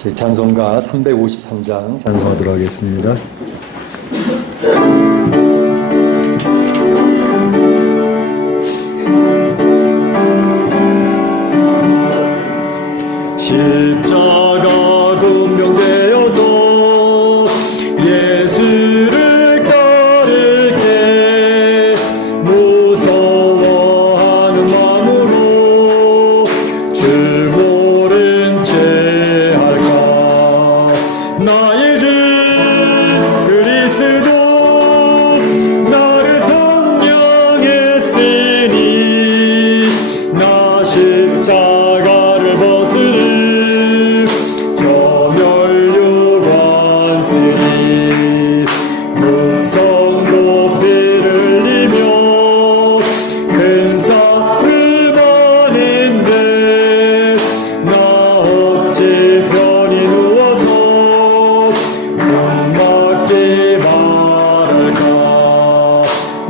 저희 찬송가 353장 찬송하도록 하겠습니다. 십자가 군병되어서 예수를 따를 때 무서워하는 마음으로 줄 모른 채 할까. 나의 주 그리스도 나를 성령했으니 나 십자가를 벗으니 무성 높이를 흘리며 큰 싸움을 벌인데 나 어찌 편히 누워서 숨막기 바랄까.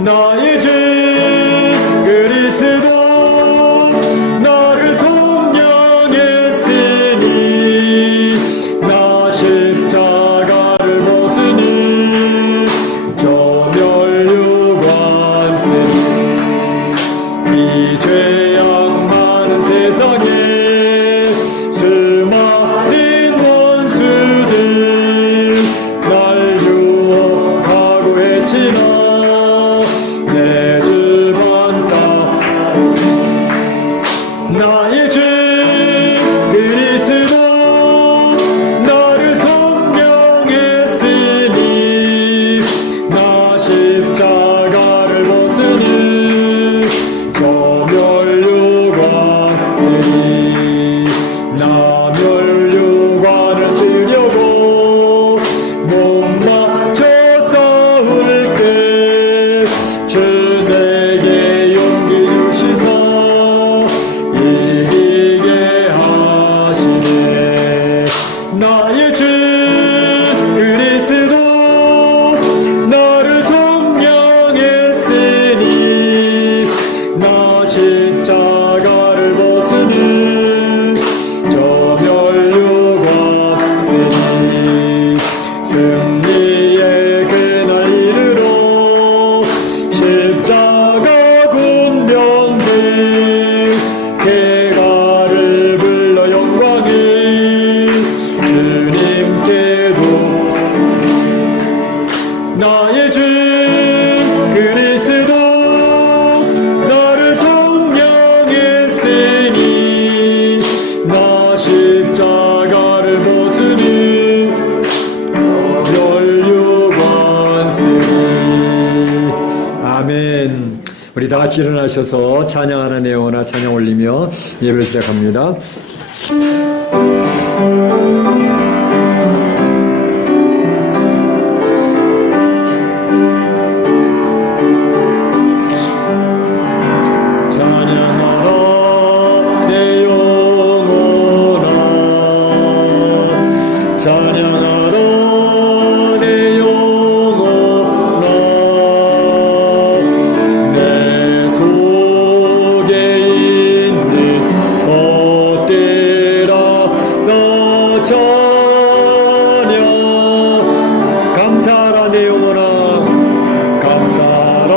나의 주 그리스도 나를 성령했으니 나 십자가를 벗으니 이 죄악 많은 세상에 수많은 원수들 날 유혹하고 해치나 내 주 반다. 나의 주 그리스도 나를 성령했으니 나 십자가를 벗으니 나 멸류관을 쓰려고 못 맞춰 싸울 때 주 내게 용기 주시사 이기게 하시네. 나의 주 그리스도 나를 성령했으니 나 십자가를 벗으니 저 멸류관 쓰니 승리의 그날 이르러 십자가 군병들 개가를 불러 영광이 주님께도. 나의 주 그리스도 나를 성령했으니 나 십자가를 벗으니 멸류관 쓰니. 아멘. 우리 다 같이 일어나셔서 찬양하는 내용이나 찬양 올리며 예배를 시작합니다. 찬양하라 내 영혼아 찬양하라 내 영혼아 내 속에 있는 것들아 나 찬양. 감사하라 내 영혼아 감사하라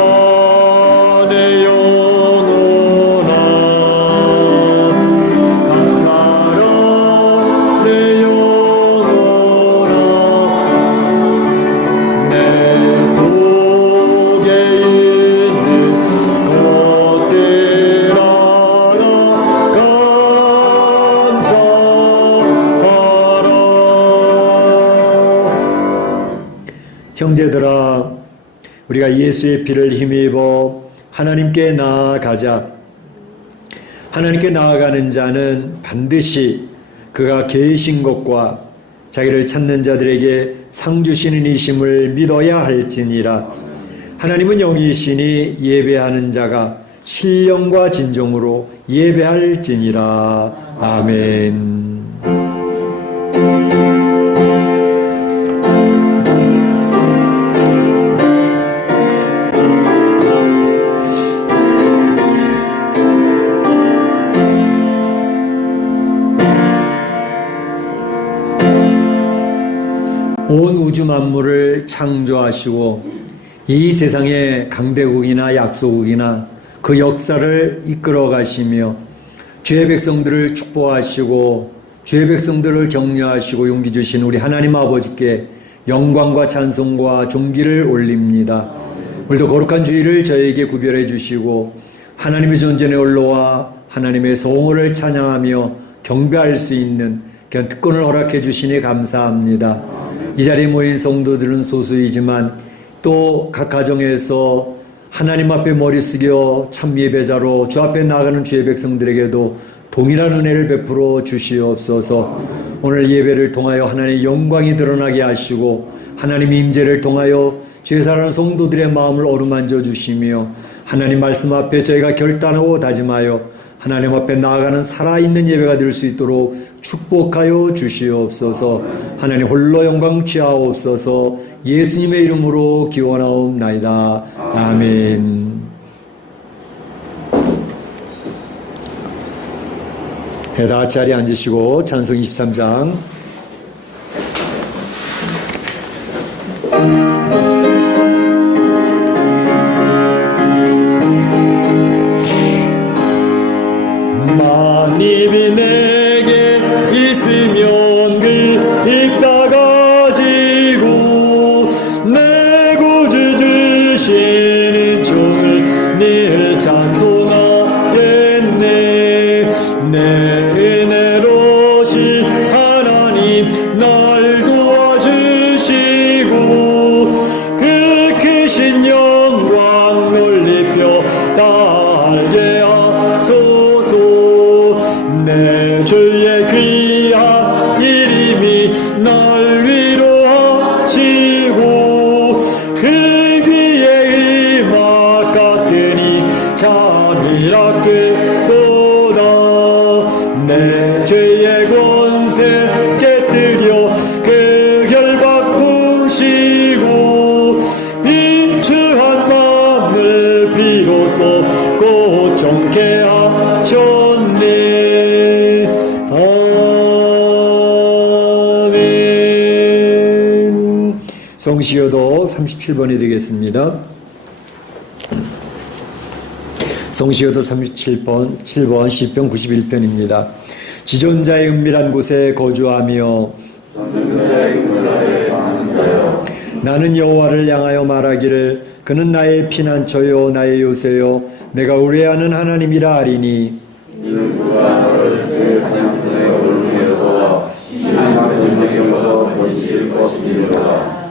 내 영혼아 감사하라 내 영혼아 내 속에 있는 것들아 나 감사하라. 형제들아 우리가 예수의 피를 힘입어 하나님께 나아가자. 하나님께 나아가는 자는 반드시 그가 계신 것과 자기를 찾는 자들에게 상 주시는 이심을 믿어야 할지니라. 하나님은 영이시니 예배하는 자가 신령과 진정으로 예배할지니라. 아멘. 온 우주 만물을 창조하시고 이 세상의 강대국이나 약소국이나 그 역사를 이끌어 가시며 주의 백성들을 축복하시고 주의 백성들을 격려하시고 용기 주신 우리 하나님 아버지께 영광과 찬송과 존귀를 올립니다. 오늘도 거룩한 주일을 저에게 구별해 주시고 하나님의 존전의 언로와 하나님의 성호를 찬양하며 경배할 수 있는 귀한 특권을 허락해 주시니 감사합니다. 이 자리에 모인 성도들은 소수이지만 또 각 가정에서 하나님 앞에 머리 숙여 참 예배자로 주 앞에 나아가는 주의 백성들에게도 동일한 은혜를 베풀어 주시옵소서. 오늘 예배를 통하여 하나님의 영광이 드러나게 하시고 하나님의 임재를 통하여 주의 사랑하는 성도들의 마음을 어루만져 주시며 하나님 말씀 앞에 저희가 결단하고 다짐하여 하나님 앞에 나아가는 살아있는 예배가 될 수 있도록 축복하여 주시옵소서. 하나님 홀로 영광 취하옵소서. 예수님의 이름으로 기원하옵나이다. 아멘. 네, 다 같이 자리에 앉으시고 찬송 23장 만입이 내게 있으면 그 입 닫아지고 내 구주 주시는 종을 늘 찬송하겠네. 내 은혜로신 하나님 날 도와주시고 그 크신 영광 놀리며 달게 하소서. 내 주의 귀한 이름이 날 위로하시고 그 귀에 음악 같으니 참이라 끄도다. 내 죄의 권세 깨뜨려 그 결박 부시고 비추한 마음을 비로소 고정케 하셨네. 아멘. 성시효도 37번이 되겠습니다. 성시효도 37번 시편 91편입니다. 지존자의 은밀한 곳에 거주하며 나는 여호와를 향하여 말하기를 그는 나의 피난처요 나의 요새요 내가 의뢰하는 하나님이라 하리니.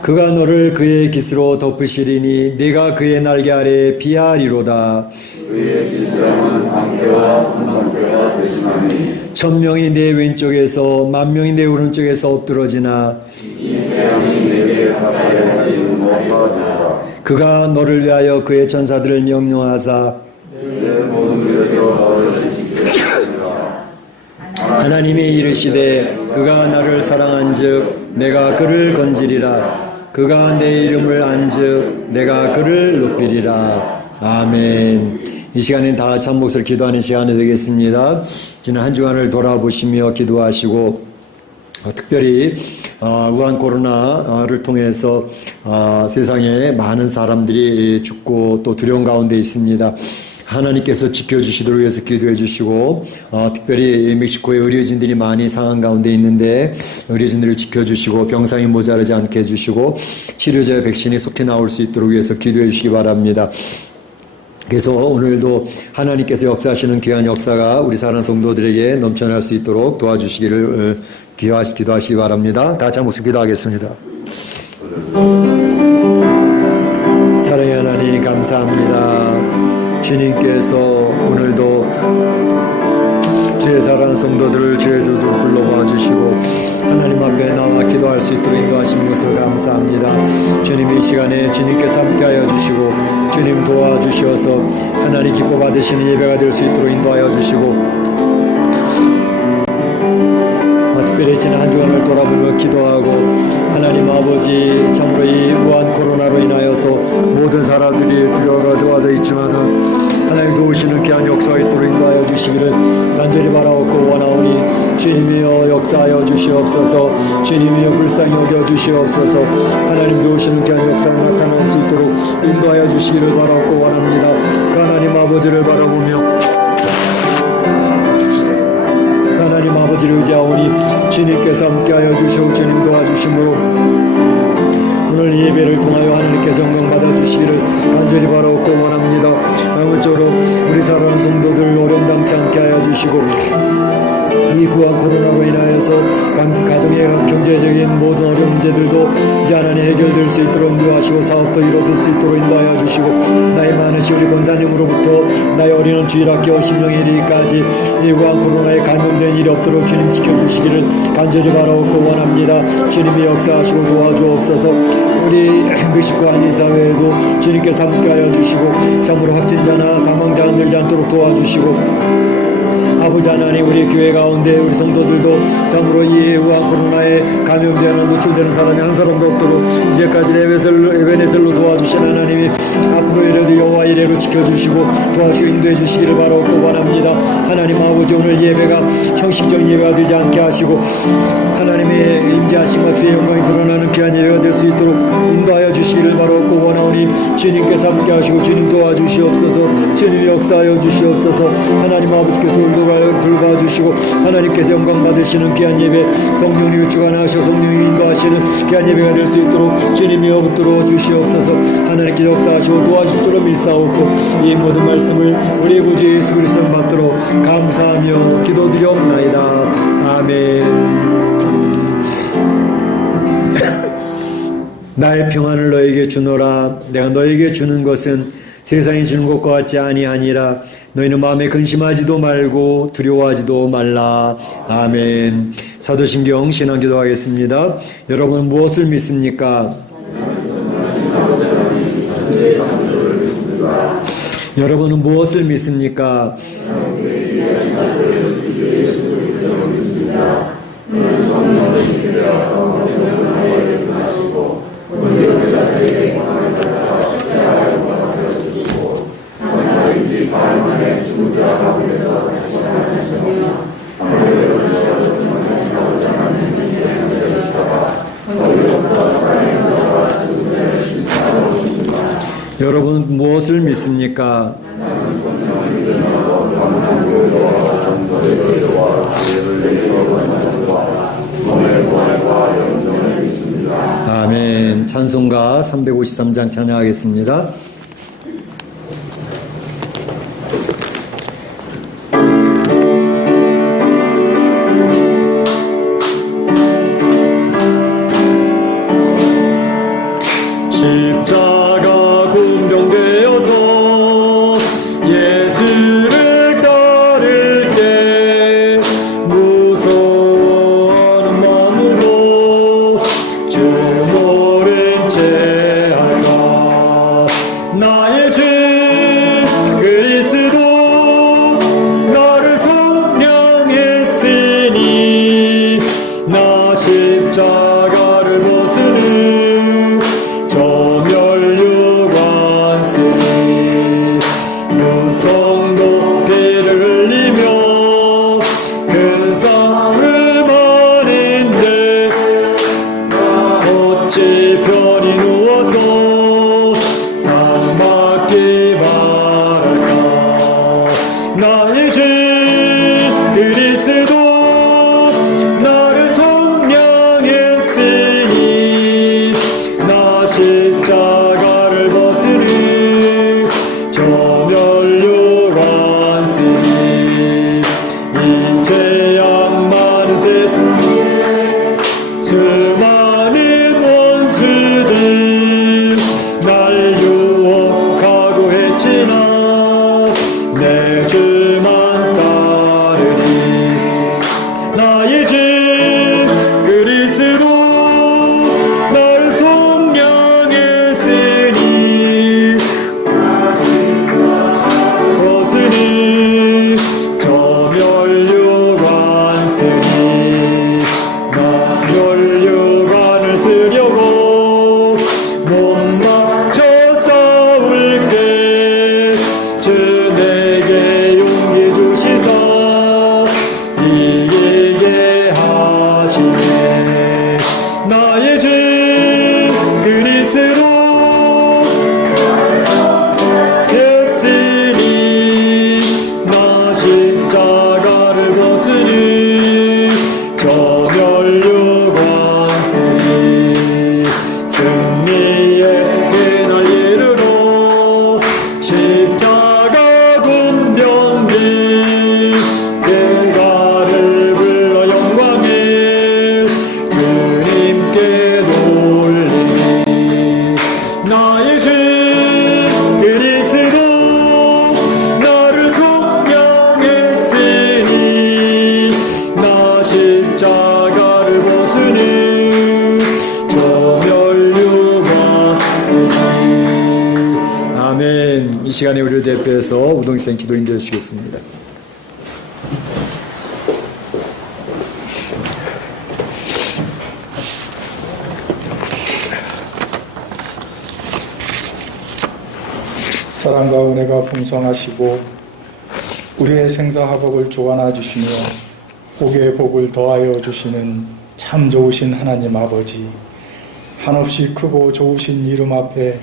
그가 너를 그의 깃으로 덮으시리니 네가 그의 날개 아래에 피하리로다. 그의 진실함은 방패와 선방패가 되시나니 1000명이 내 왼쪽에서 10,000명이 내 오른쪽에서 엎드러지나 이 재앙이 내게 가까이 하지 못하리라. 그가 너를 위하여 그의 전사들을 명령하사 내 모든 길에서 너를 지키시리라. 하나님이 이르시되 그가 나를 사랑한즉 내가 그를 건지리라. 그가 내 이름을 안즉 내가 그를 높이리라. 아멘. 이 시간엔 다 같이 한 목소리 기도하는 시간이 되겠습니다. 지난 한 주간을 돌아보시며 기도하시고 특별히 우한 코로나를 통해서 세상에 많은 사람들이 죽고 또 두려운 가운데 있습니다. 하나님께서 지켜주시도록 위해서 기도해 주시고 특별히 멕시코의 의료진들이 많이 상한 가운데 있는데 의료진들을 지켜주시고 병상이 모자라지 않게 해주시고 치료제 백신이 속히 나올 수 있도록 위해서 기도해 주시기 바랍니다. 그래서 오늘도 하나님께서 역사하시는 귀한 역사가 우리 사랑하는 성도들에게 넘쳐날 수 있도록 도와주시기를 기도하시기 바랍니다. 다 같이 한 목소리 기도하겠습니다. 사랑의 하나님 감사합니다. 주님께서 오늘도 주의 사랑하는 성도들을 주의 조도 불러와 주시고 하나님 앞에 나와 기도할 수 있도록 인도하신 것을 감사합니다. 주님 이 시간에 주님께서 함께하여 주시고 주님 도와주셔서 하나님 기뻐 받으시는 예배가 될 수 있도록 인도하여 주시고 특별히 특별히 지난 한 주간을 돌아보며 기도하고 하나님 아버지 참으로 이 무한 코로나로 인하여서 모든 사람들이 두려워져 있지만은 하나님 도우시는 귀한 역사가 있도록 인도하여 주시기를 간절히 바라옵고 원하오니 주님이여 역사하여 주시옵소서. 주님이여 불쌍히 여겨 주시옵소서. 하나님 도우시는 귀한 역사가 나타날 수 있도록 인도하여 주시기를 바라옵고 원합니다. 그 하나님 아버지를 바라보며 하나님 아버지를 의지하오니 주님께서 함께하여 주시고 주님 도와주심으로 오늘 이 예배를 통하여 하나님께서 영광 받아주시기를 간절히 바라옵고 원합니다. 아무쪼록 우리 사랑하는 성도들 어려움 당치 않게 하여 주시고 이 구한 코로나로 인하여서 가정의 경제적인 모든 어려운 문제들도 이제 하나님 해결될 수 있도록 인도하시고 사업도 이루어질 수 있도록 인도하여 주시고 나이 많으신 우리 권사님으로부터 나이 어리는 주일학교 신명일까지 이 구한 코로나에 감염된 일이 없도록 주님 지켜주시기를 간절히 바라옵고 원합니다. 주님이 역사하시고 도와주옵소서. 우리 멕시코 한인사회에도 주님께서 함께하여 주시고 참으로 확진자나 사망자가 늘지 않도록 도와주시고 아버지 하나님 우리 교회 가운데 우리 성도들도 참으로 이 우한 코로나에 감염되거나 노출되는 사람이 한 사람도 없도록 이제까지 에베네셀로 도와주신 하나님이 앞으로 이래도 여호와 이래로 지켜주시고 도와주시고 인도해 주시기를 바라옵고 원합니다. 하나님 아버지 오늘 예배가 형식적인 예배가 되지 않게 하시고 하나님의 임재하심과 주의 영광이 드러나는 귀한 예배가 될 수 있도록 인도하여 주시기를 바라옵고 원하오니 주님께서 함께 하시고 주님 도와주시옵소서. 주님 역사하여 주시옵소서. 하나님 아버지께서 돌봐주시고 하나님께서 영광 받으시는 귀한 예배 성령님이 주관하시고 성령님이 인도하시는 귀한 예배가 될 수 있도록 주님이여 붙들어 주시옵소서. 하나님께 역사하시고 도와주실 줄로 믿사옵고 이 모든 말씀을 우리 구주 예수 그리스도 받들어 감사하며 기도드리옵나이다. 아멘. 나의 평안을 너에게 주노라. 내가 너에게 주는 것은 세상이 주는 것과 같지 아니하니라. 너희는 마음에 근심하지도 말고 두려워하지도 말라. 아멘. 사도신경 신앙기도 하겠습니다. 여러분 무엇을 믿습니까? 여러분은 무엇을 믿습니까? 여러분 무엇을 믿습니까? 아멘. 찬송가 353장 찬양하겠습니다. 십자가 군병되어서 예수를 따를게 무서워하는 마음으로 주 모른 채 할까. 나의 주 그리스도 나를 속량했으니 나 십자가를 벗으는 유성 높이를 흘리며 큰 싸움 하는데 어찌 편히 누워서 상 받기 바랄까. 나의 주 그리스도 나를 속량했으니 나 십자가를 벗으니 저멸류 관세 이제야 많은 세상 수많은 원수들 날 유혹하고 했지나 내 주만 따르리. 나의 주 그리스도 나를 속량했으니 벗으니 저멸류 관세니 저 멸류관 소리 승리의 그날 이르러 십자가 군병기 대가를 불러 영광에 주님께 돌리리 나의 주 그리스도 나를 속량했으니 나 십자가를 벗으니 저 멸류관 소리. 아멘. 이 시간에 우리를 대표해서 우동생 기도 인도해 주시겠습니다. 사랑과 은혜가 풍성하시고 우리의 생사화복을 주관하 주시며 복의 복을 더하여 주시는 참 좋으신 하나님 아버지, 한없이 크고 좋으신 이름 앞에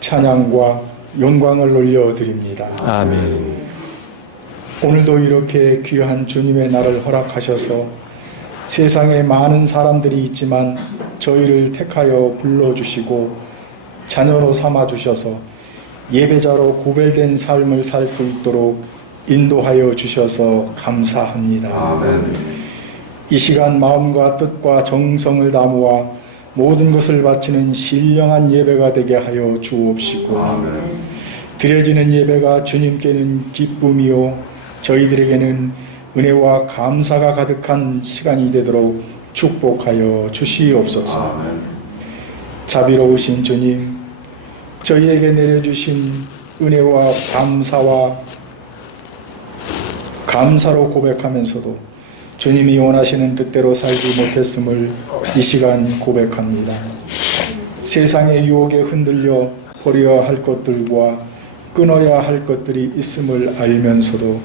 찬양과 영광을 올려드립니다. 아멘. 오늘도 이렇게 귀한 주님의 날을 허락하셔서 세상에 많은 사람들이 있지만 저희를 택하여 불러주시고 자녀로 삼아주셔서 예배자로 구별된 삶을 살 수 있도록 인도하여 주셔서 감사합니다. 아멘. 이 시간 마음과 뜻과 정성을 다모아 모든 것을 바치는 신령한 예배가 되게 하여 주옵시고 아멘. 드려지는 예배가 주님께는 기쁨이요 저희들에게는 은혜와 감사가 가득한 시간이 되도록 축복하여 주시옵소서. 아멘. 자비로우신 주님, 저희에게 내려주신 은혜와 감사로 고백하면서도 주님이 원하시는 뜻대로 살지 못했음을 이 시간 고백합니다. 세상의 유혹에 흔들려 버려야 할 것들과 끊어야 할 것들이 있음을 알면서도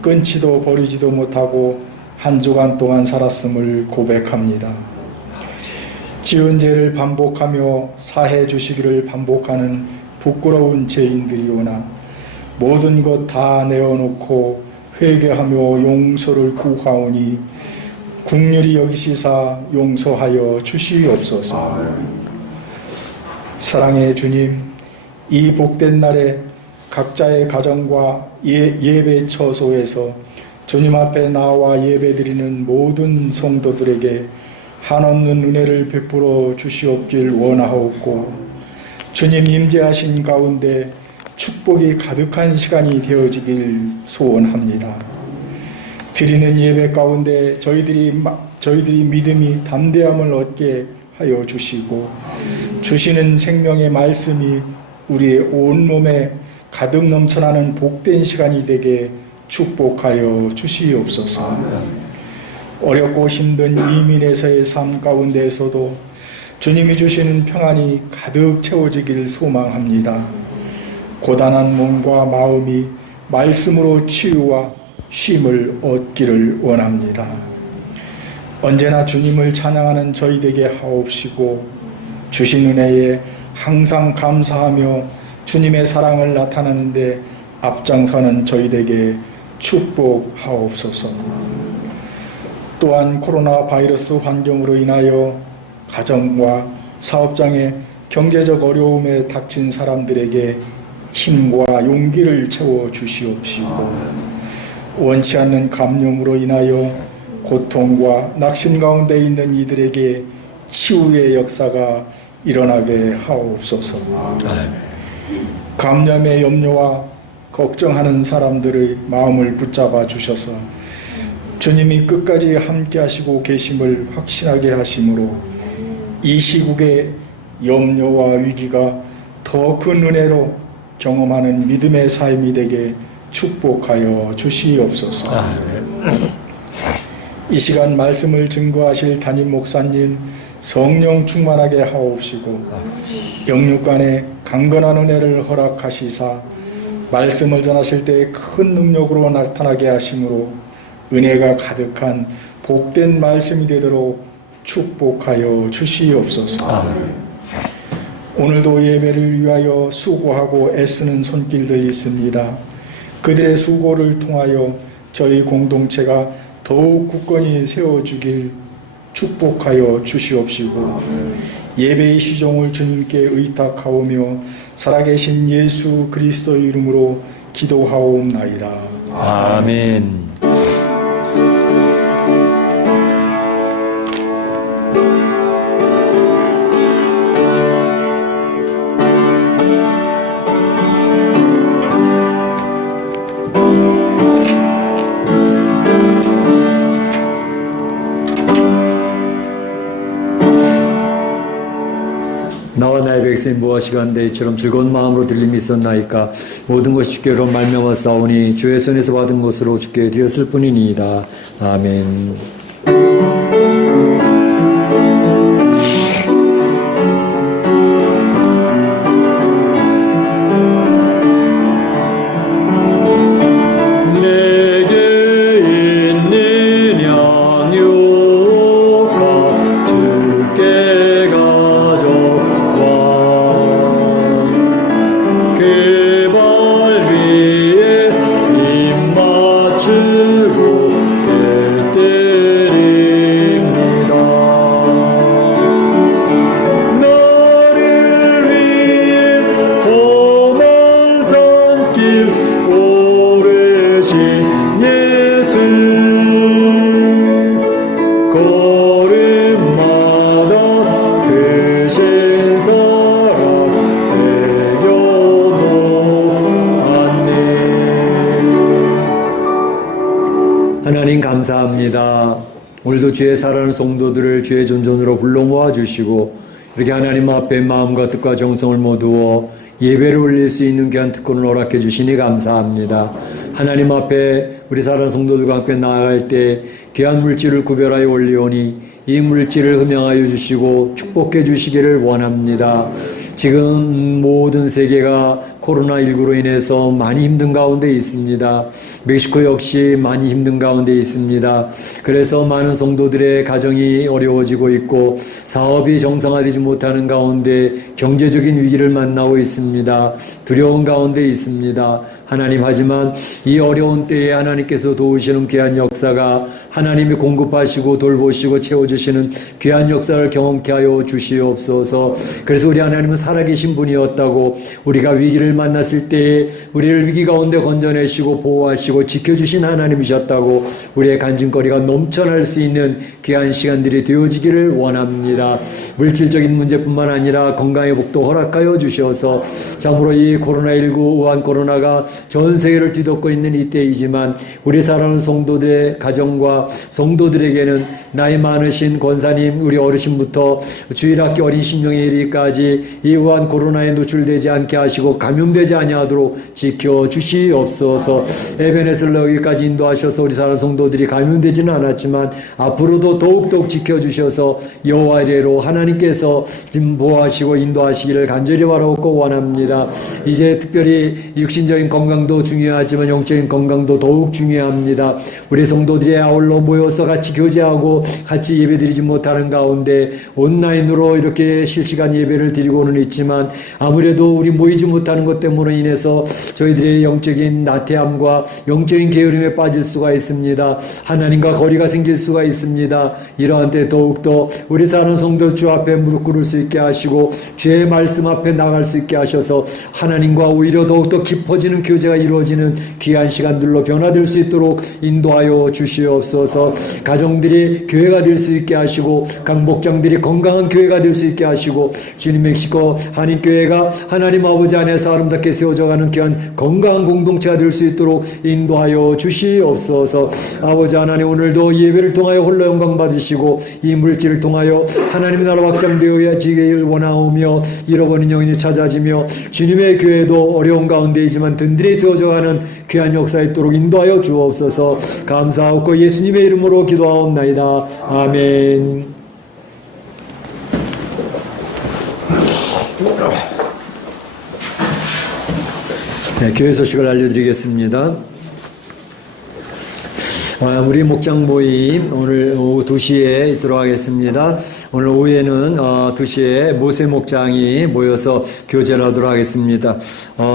끊지도 버리지도 못하고 한 주간 동안 살았음을 고백합니다. 지은 죄를 반복하며 사해 주시기를 반복하는 부끄러운 죄인들이오나 모든 것 다 내어놓고 회개하며 용서를 구하오니 긍휼히 여기시사 용서하여 주시옵소서. 사랑의 주님, 이 복된 날에 각자의 가정과 예배 처소에서 주님 앞에 나와 예배드리는 모든 성도들에게 한없는 은혜를 베풀어 주시옵길 원하옵고 주님 임재하신 가운데 축복이 가득한 시간이 되어지길 소원합니다. 드리는 예배 가운데 저희들이 믿음이 담대함을 얻게 하여 주시고 주시는 생명의 말씀이 우리의 온몸에 가득 넘쳐나는 복된 시간이 되게 축복하여 주시옵소서. 어렵고 힘든 이민에서의 삶 가운데에서도 주님이 주시는 평안이 가득 채워지길 소망합니다. 고단한 몸과 마음이 말씀으로 치유와 쉼을 얻기를 원합니다. 언제나 주님을 찬양하는 저희 되게 하옵시고 주신 은혜에 항상 감사하며 주님의 사랑을 나타내는데 앞장서는 저희 되게 축복하옵소서. 또한 코로나 바이러스 환경으로 인하여 가정과 사업장에 경제적 어려움에 닥친 사람들에게 힘과 용기를 채워 주시옵시고 원치 않는 감염으로 인하여 고통과 낙심 가운데 있는 이들에게 치유의 역사가 일어나게 하옵소서. 감염의 염려와 걱정하는 사람들의 마음을 붙잡아 주셔서 주님이 끝까지 함께 하시고 계심을 확신하게 하심으로 이 시국의 염려와 위기가 더 큰 은혜로 경험하는 믿음의 삶이 되게 축복하여 주시옵소서. 이 시간 말씀을 증거하실 담임 목사님 성령 충만하게 하옵시고 영육간에 강건한 은혜를 허락하시사 말씀을 전하실 때 큰 능력으로 나타나게 하심으로 은혜가 가득한 복된 말씀이 되도록 축복하여 주시옵소서. 오늘도 예배를 위하여 수고하고 애쓰는 손길들이 있습니다. 그들의 수고를 통하여 저희 공동체가 더욱 굳건히 세워주길 축복하여 주시옵시고 예배의 시종을 주님께 의탁하오며 살아계신 예수 그리스도의 이름으로 기도하옵나이다. 아멘. 나와 나의 백성이 무엇이간데 이처럼 즐거운 마음으로 들림이 있었나이까. 모든 것이 주께로 말미암아 싸우니 주의 손에서 받은 것으로 주께 드렸을 뿐이니이다. 아멘. 하나님 감사합니다. 오늘도 주의 사랑하는 성도들을 주의 존전으로 불러 모아주시고 이렇게 하나님 앞에 마음과 뜻과 정성을 모두어 예배를 올릴 수 있는 귀한 특권을 허락해 주시니 감사합니다. 하나님 앞에 우리 사랑하는 성도들과 함께 나아갈 때 귀한 물질을 구별하여 올리오니 이 물질을 흠양하여 주시고 축복해 주시기를 원합니다. 지금 모든 세계가 코로나19로 인해서 많이 힘든 가운데 있습니다. 멕시코 역시 많이 힘든 가운데 있습니다. 그래서 많은 성도들의 가정이 어려워지고 있고 사업이 정상화되지 못하는 가운데 경제적인 위기를 만나고 있습니다. 두려운 가운데 있습니다. 하나님, 하지만 이 어려운 때에 하나님께서 도우시는 귀한 역사가 하나님이 공급하시고 돌보시고 채워주시는 귀한 역사를 경험케 하여 주시옵소서. 그래서 우리 하나님은 살아계신 분이었다고, 우리가 위기를 만났을 때에 우리를 위기 가운데 건져내시고 보호하시고 지켜주신 하나님이셨다고 우리의 간증거리가 넘쳐날 수 있는 귀한 시간들이 되어지기를 원합니다. 물질적인 문제뿐만 아니라 건강의 복도 허락하여 주셔서 참으로 이 코로나19 우한 코로나가 전 세계를 뒤덮고 있는 이때이지만 우리 사랑하는 성도들의 가정과 성도들에게는 나이 많으신 권사님, 우리 어르신부터 주일학교 어린 심령에 이르기까지 이 우한 코로나에 노출되지 않게 하시고 감염되지 아니하도록 지켜주시옵소서. 에베네스를 여기까지 인도하셔서 우리 사랑하는 성도들이 감염되지는 않았지만 앞으로도 더욱더욱 지켜주셔서 여호와 이레로 하나님께서 지금 보호하시고 인도하시기를 간절히 바라고 원합니다. 이제 특별히 육신적인 건강도 중요하지만 영적인 건강도 더욱 중요합니다. 우리 성도들이 아울러 모여서 같이 교제하고 같이 예배드리지 못하는 가운데 온라인으로 이렇게 실시간 예배를 드리고는 있지만 아무래도 우리 모이지 못하는 것 때문으로 인해서 저희들의 영적인 나태함과 영적인 게으름에 빠질 수가 있습니다. 하나님과 거리가 생길 수가 있습니다. 이러한 때 더욱더 우리 사는 성도 주 앞에 무릎 꿇을 수 있게 하시고 주의 말씀 앞에 나갈 수 있게 하셔서 하나님과 오히려 더욱더 깊어지는 교제가 이루어지는 귀한 시간들로 변화될 수 있도록 인도하여 주시옵소서. 가정들이 교회가 될 수 있게 하시고 각 목장들이 건강한 교회가 될 수 있게 하시고 주님, 멕시코 한인교회가 하나님 아버지 안에서 아름답게 세워져가는 귀한 건강한 공동체가 될 수 있도록 인도하여 주시옵소서. 아버지 하나님, 오늘도 예배를 통하여 홀로 영광 받으시고 이 물질을 통하여 하나님의 나라 확장되어지길 원하오며 잃어버린 영혼이 찾아지며 주님의 교회도 어려운 가운데이지만 든든히 세워져가는 귀한 역사 있도록 인도하여 주옵소서. 감사하고 예수님의 이름으로 기도하옵나이다. 아멘. 네, 교회 소식을 알려드리겠습니다. 우리 목장 모임 오늘 오후 2시에 있도록 하겠습니다. 오늘 오후에는 2시에 모세 목장이 모여서 교제를 하도록 하겠습니다.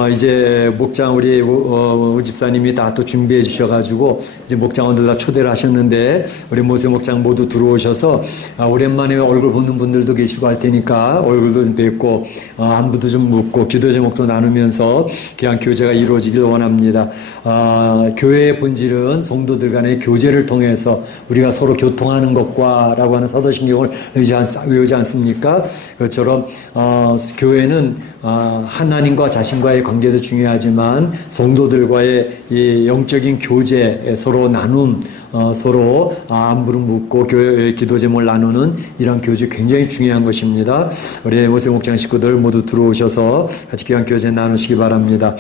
이제 목장 우리 우 집사님이 다 또 준비해 주셔가지고 이제 목장원들 다 초대를 하셨는데 우리 모세 목장 모두 들어오셔서 오랜만에 얼굴 보는 분들도 계시고 할 테니까 얼굴도 좀 뵙고 안부도 좀 묻고 기도 제목도 나누면서 그냥 교제가 이루어지길 원합니다. 교회의 본질은 성도들 간의 교제를 통해서 우리가 서로 교통하는 것과 라고 하는 사도신경을 외우지 않습니까? 그것처럼 교회는 하나님과 자신과의 관계도 중요하지만 성도들과의 이 영적인 교제, 서로 나눔, 서로 안부를 묻고 교회 기도 제목을 나누는 이런 교제 굉장히 중요한 것입니다. 우리 모세 목장 식구들 모두 들어오셔서 같이 귀한 교제 나누시기 바랍니다.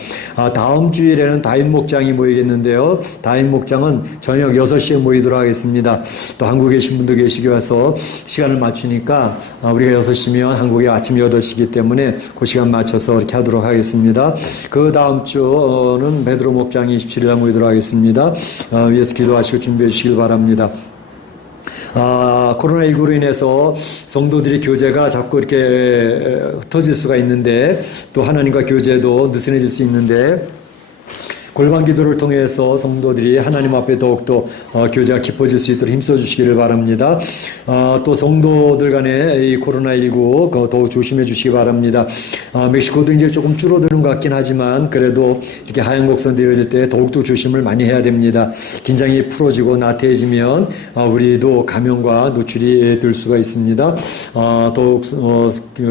다음 주일에는 다임 목장이 모이겠는데요. 다임 목장은 저녁 6시에 모이도록 하겠습니다. 또 한국에 계신 분도 계시기 와서 시간을 맞추니까 우리가 6시면 한국에 아침 8시이기 때문에 그 시간 맞춰서 이렇게 하도록 하겠습니다. 그 다음 주는 베드로 목장이 27일에 모이도록 하겠습니다. 위에서 기도하시고 준비해 주시길 바랍니다. 코로나19로 인해서 성도들의 교제가 자꾸 이렇게 흩어질 수가 있는데 또 하나님과 교제도 느슨해질 수 있는데 골방 기도를 통해서 성도들이 하나님 앞에 더욱더 교제가 깊어질 수 있도록 힘써 주시기를 바랍니다. 또 성도들 간의 이 코로나19 더욱 조심해 주시기 바랍니다. 멕시코도 이제 조금 줄어드는 것 같긴 하지만 그래도 이렇게 하얀 곡선 되어질 때 더욱더 조심을 많이 해야 됩니다. 긴장이 풀어지고 나태해지면 우리도 감염과 노출이 될 수가 있습니다. 더욱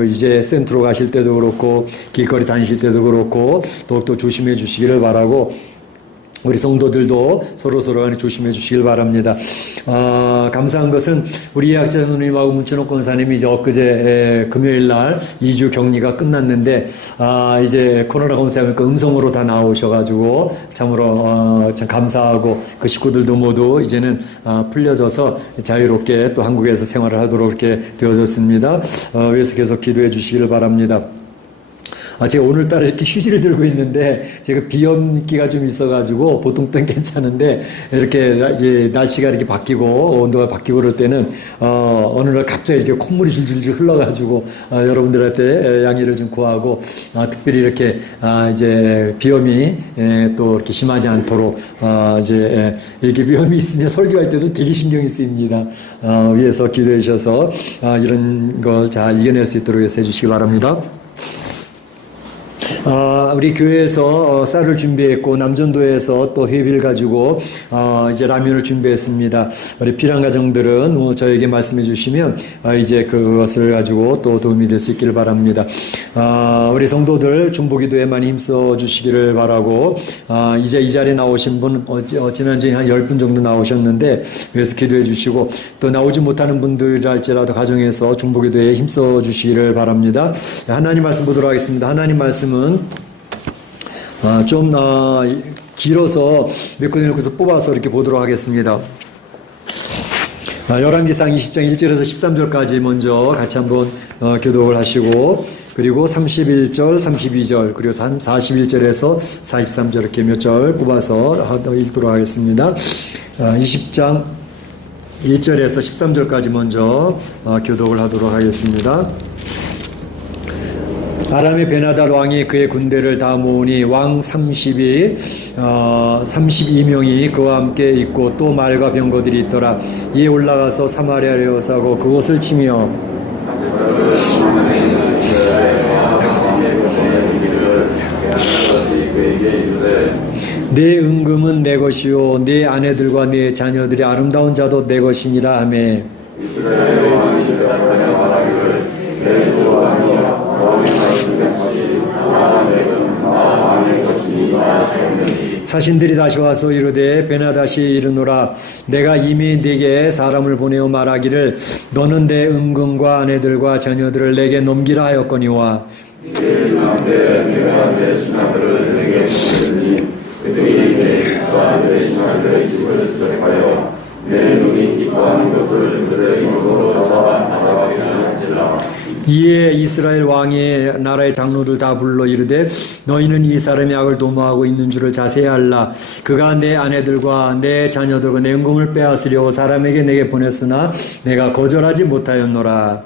이제 센터로 가실 때도 그렇고 길거리 다니실 때도 그렇고 더욱더 조심해 주시기를 바라고 우리 성도들도 서로 간에 조심해 주시길 바랍니다. 감사한 것은 우리 예약자 선생님하고 문천옥 권사님이 이제 엊그제 금요일 날 2주 격리가 끝났는데 이제 코로나 검사하니까 음성으로 다 나오셔가지고 참으로 참 감사하고 그 식구들도 모두 이제는 풀려져서 자유롭게 또 한국에서 생활을 하도록 이렇게 되어졌습니다. 위에서 계속 기도해 주시길 바랍니다. 제가 오늘따라 이렇게 휴지를 들고 있는데 제가 비염기가 좀 있어가지고 보통 때는 괜찮은데 이렇게 날씨가 이렇게 바뀌고 온도가 바뀌고 그럴 때는 어느 날 갑자기 이렇게 콧물이 줄줄줄 흘러가지고 여러분들한테 양해를 좀 구하고 특별히 이렇게 이제 비염이 또 이렇게 심하지 않도록 이제 이렇게 비염이 있으면 설교할 때도 되게 신경이 쓰입니다. 위에서 기도해 주셔서 이런 걸 잘 이겨낼 수 있도록 해서 해주시기 바랍니다. 우리 교회에서 쌀을 준비했고 남전도에서 또 회비를 가지고 이제 라면을 준비했습니다. 우리 필요한 가정들은 저에게 말씀해 주시면 이제 그것을 가지고 또 도움이 될 수 있기를 바랍니다. 우리 성도들 중보기도에 많이 힘써 주시기를 바라고 이제 이 자리에 나오신 분 지난주에 한 10분 정도 나오셨는데 그래서 기도해 주시고 또 나오지 못하는 분들할지라도 가정에서 중보기도에 힘써 주시기를 바랍니다. 하나님 말씀 보도록 하겠습니다. 하나님 말씀은 좀 길어서 몇 군데를 그래서 뽑아서 이렇게 보도록 하겠습니다. 열왕기상 20장 1절에서 13절까지 먼저 같이 한번 교독을 하시고 그리고 31절, 32절 그리고 41절에서 43절 이렇게 몇 절 뽑아서 읽도록 하겠습니다. 20장 1절에서 13절까지 먼저 교독을 하도록 하겠습니다. 아람의 베나달 왕이 그의 군대를 다 모으니 왕 32명이 그와 함께 있고 또 말과 병거들이 있더라. 이에 올라가서 사마리아를 사고 그곳을 치며 내 은금은 내 것이요 내 아내들과 내 자녀들이 아름다운 자도 내 것이니라 하매 사신들이 다시 와서 이르되 베나다시 이르노라 내가 이미 네게 사람을 보내어 말하기를 너는 내 은금과 아내들과 자녀들을 내게 넘기라 하였거니와 내 눈이 기뻐하는 것을 그들의 입으로 잡아 나가리라. 이에 이스라엘 왕이 나라의 장로들 다 불러 이르되 너희는 이 사람이 악을 도모하고 있는 줄을 자세히 알라. 그가 내 아내들과 내 자녀들과 내 은금을 빼앗으려고 사람에게 내게 보냈으나 내가 거절하지 못하였노라.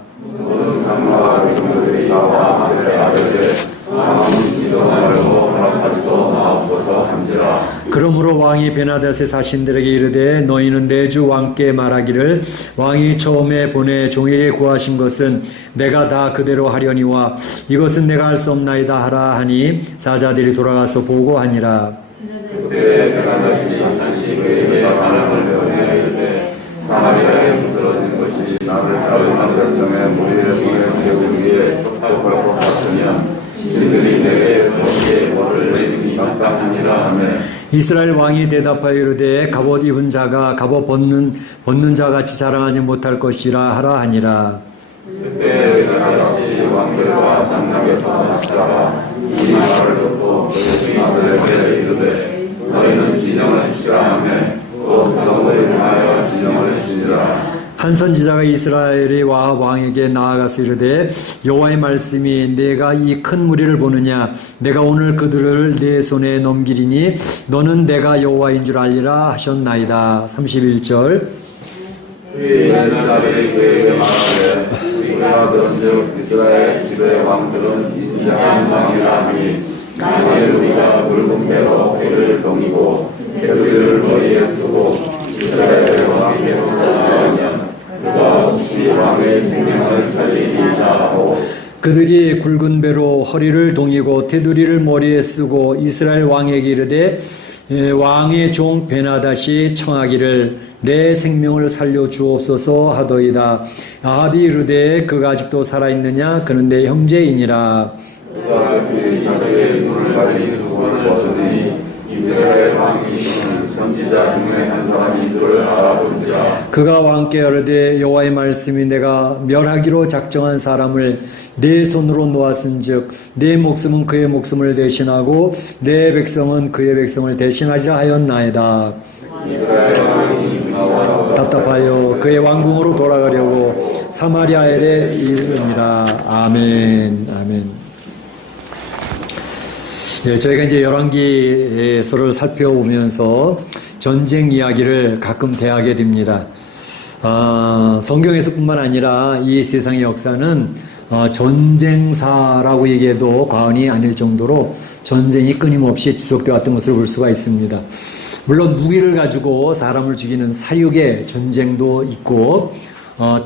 그러므로 왕이 베나닷의 사신들에게 이르되 너희는 내 주 왕께 말하기를 왕이 처음에 보내 종에게 구하신 것은 내가 다 그대로 하려니와 이것은 내가 할 수 없나이다 하라 하니 사자들이 돌아가서 보고하니라. 그때 베나닷이 다시 그에게 사람을 보내 이르되 사마리아에 묻어진 것이 나를 따르는 백성의 무리의 손에 들고 위에 촉촉할 것 같으면 이들이 내게 너희의 벌을 내리기 마땅하니라 하매 이스라엘 왕이 대답하여 이르되 갑옷 입은 자가 갑옷 벗는 자 같이 자랑하지 못할 것이라 하라 하니라. 그때 베나닷이 왕들과 장락에서 찾아가 이 말을 듣고 그들에게 이르되 너희는 진영을 치라 하매 또 성을 향하여 진영을 치니라. 한 선지자가 이스라엘의 왕에게 나아가서 이르되 여호와의 말씀이 내가 이 큰 무리를 보느냐 내가 오늘 그들을 내 손에 넘기리니 너는 내가 여호와인 줄 알리라 하셨나이다. 31절. 베나닷이 그에게 말하되 우리가 그런즉 이스라엘 집의 왕들은 인자한 왕이라 하니 만일 우리가 붉은 배로 배를 동이고 배를 머리에 쓰고 이스라엘 왕에게로 돌아가면 그가 혹시 왕의 생명을 살리리자 하고 그들이 굵은 배로 허리를 동이고 테두리를 머리에 쓰고 이스라엘 왕에게 이르되 왕의 종 베나닷이 청하기를 내 생명을 살려 주옵소서 하더이다. 아합이 이르되 그가 아직도 살아있느냐 그는 내 형제이니라. 그가 그의 자기의 눈을 가리니 두 번을 벗으니 이스라엘 왕이 선지자 중에 한 사람인 줄을 알아본지라. 그가 왕께 이르되 여호와의 말씀이 내가 멸하기로 작정한 사람을 내 손으로 놓았은즉 내 목숨은 그의 목숨을 대신하고 내 백성은 그의 백성을 대신하리라 하였나이다. 이스라엘 왕이 답답하여 그의 왕궁으로 돌아가려고 사마리아엘에 이르니라. 아멘. 아멘. 예, 저희가 이제 열왕기서를 살펴보면서 전쟁 이야기를 가끔 대하게 됩니다. 성경에서뿐만 아니라 이 세상의 역사는 전쟁사라고 얘기해도 과언이 아닐 정도로 전쟁이 끊임없이 지속되어 왔던 것을 볼 수가 있습니다. 물론 무기를 가지고 사람을 죽이는 사육의 전쟁도 있고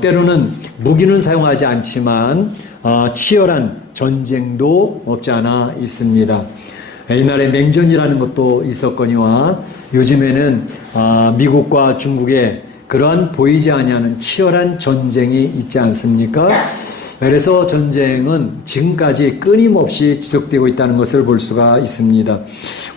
때로는 무기는 사용하지 않지만 치열한 전쟁도 없지 않아 있습니다. 옛날에 냉전이라는 것도 있었거니와 요즘에는 미국과 중국의 그러한 보이지 아니하는 치열한 전쟁이 있지 않습니까? 그래서 전쟁은 지금까지 끊임없이 지속되고 있다는 것을 볼 수가 있습니다.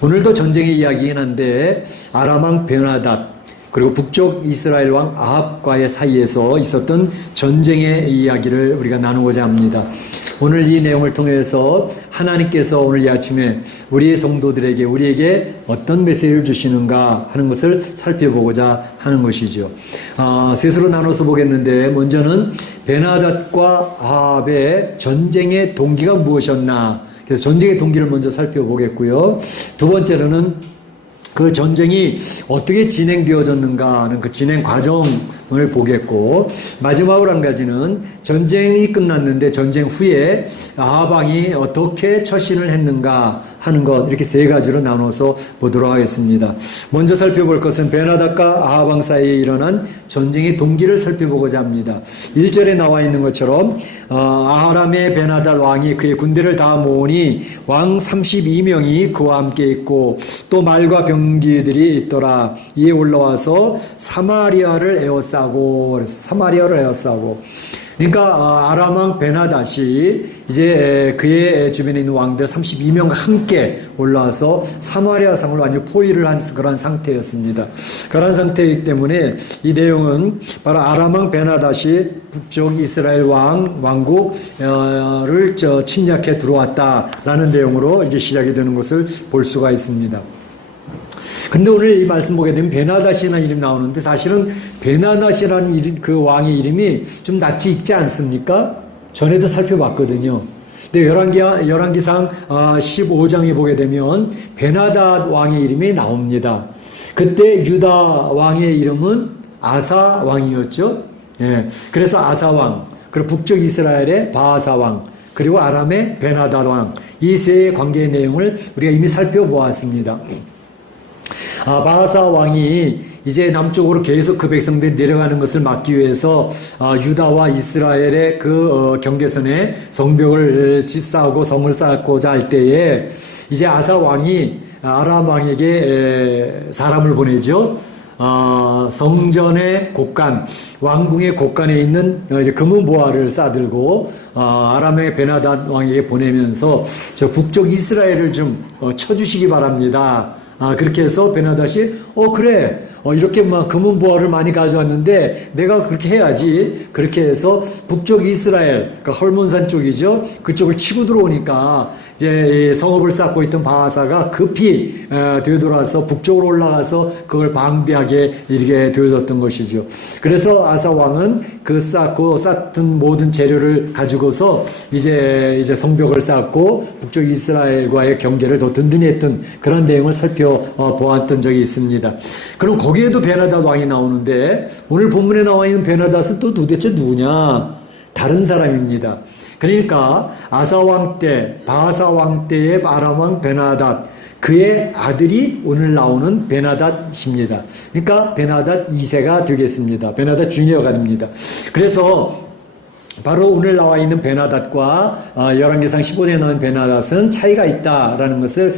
오늘도 전쟁의 이야기이긴 한데 아람 왕 베나닷 그리고 북쪽 이스라엘 왕 아합과의 사이에서 있었던 전쟁의 이야기를 우리가 나누고자 합니다. 오늘 이 내용을 통해서 하나님께서 오늘 이 아침에 우리 성도들에게 우리에게 어떤 메시지를 주시는가 하는 것을 살펴보고자 하는 것이죠. 셋으로 나눠서 보겠는데 먼저는 베나닷과 아합의 전쟁의 동기가 무엇이었나, 그래서 전쟁의 동기를 먼저 살펴보겠고요. 두 번째로는 그 전쟁이 어떻게 진행되어졌는가 하는 그 진행 과정을 보겠고, 마지막으로 한 가지는 전쟁이 끝났는데 전쟁 후에 아합 왕이 어떻게 처신을 했는가 하는 것, 이렇게 세 가지로 나눠서 보도록 하겠습니다. 먼저 살펴볼 것은 베나닷과 아합 왕 사이에 일어난 전쟁의 동기를 살펴보고자 합니다. 1절에 나와 있는 것처럼 아람의 베나닷 왕이 그의 군대를 다 모으니 왕 32명이 그와 함께 있고 또 말과 병기들이 있더라. 이에 올라와서 사마리아를 에워싸고, 그래서 사마리아를 에워싸고, 그러니까 아람 왕 베나닷이 이제 그의 주변에 있는 왕들 32명과 함께 올라와서 사마리아 성을 완전히 포위를 한 그런 상태였습니다. 그런 상태이기 때문에 이 내용은 바로 아람 왕 베나닷이 북쪽 이스라엘 왕국을 침략해 들어왔다라는 내용으로 이제 시작이 되는 것을 볼 수가 있습니다. 근데 오늘 이 말씀 보게 되면 베나닷이라는 이름이 나오는데 사실은 베나닷이라는 그 왕의 이름이 좀 낯이 익지 않습니까? 전에도 살펴봤거든요. 근데 열왕기상 15장에 보게 되면 베나닷 왕의 이름이 나옵니다. 그때 유다 왕의 이름은 아사 왕이었죠. 예. 그래서 아사 왕, 그리고 북쪽 이스라엘의 바하사 왕, 그리고 아람의 베나닷 왕, 이 세 관계의 내용을 우리가 이미 살펴보았습니다. 바하사 왕이 이제 남쪽으로 계속 그 백성들이 내려가는 것을 막기 위해서 유다와 이스라엘의 그 경계선에 성벽을 쌓고 성을 쌓고자 할 때에 이제 아사 왕이 아람 왕에게 사람을 보내죠. 성전의 곳간, 왕궁의 곳간에 있는 이제 금은 보화를 싸들고 아람의 베나닷 왕에게 보내면서 저 북쪽 이스라엘을 좀 쳐주시기 바랍니다. 그렇게 해서 베나닷이 그래, 이렇게 막 금은 보화를 많이 가져왔는데 내가 그렇게 해야지. 그렇게 해서 북쪽 이스라엘, 그러니까 헐몬산 쪽이죠. 그쪽을 치고 들어오니까 이제 성읍을 쌓고 있던 바하사가 급히 되돌아서 북쪽으로 올라가서 그걸 방비하게 이렇게 되어졌던 것이죠. 그래서 아사 왕은 그 쌓던 모든 재료를 가지고서 이제 성벽을 쌓고 북쪽 이스라엘과의 경계를 더 든든히 했던 그런 내용을 살펴보았던 적이 있습니다. 그럼 거기에도 베나닷 왕이 나오는데 오늘 본문에 나와 있는 베나닷은 또 도대체 누구냐? 다른 사람입니다. 그러니까 아사 왕 때, 바하사 왕 때의 아람 왕 베나닷, 그의 아들이 오늘 나오는 베나닷입니다. 그러니까 베나닷 2세가 되겠습니다. 베나닷 주니어가 됩니다. 그래서 바로 오늘 나와 있는 베나닷과 열왕기상 15장에 나온 베나닷은 차이가 있다라는 것을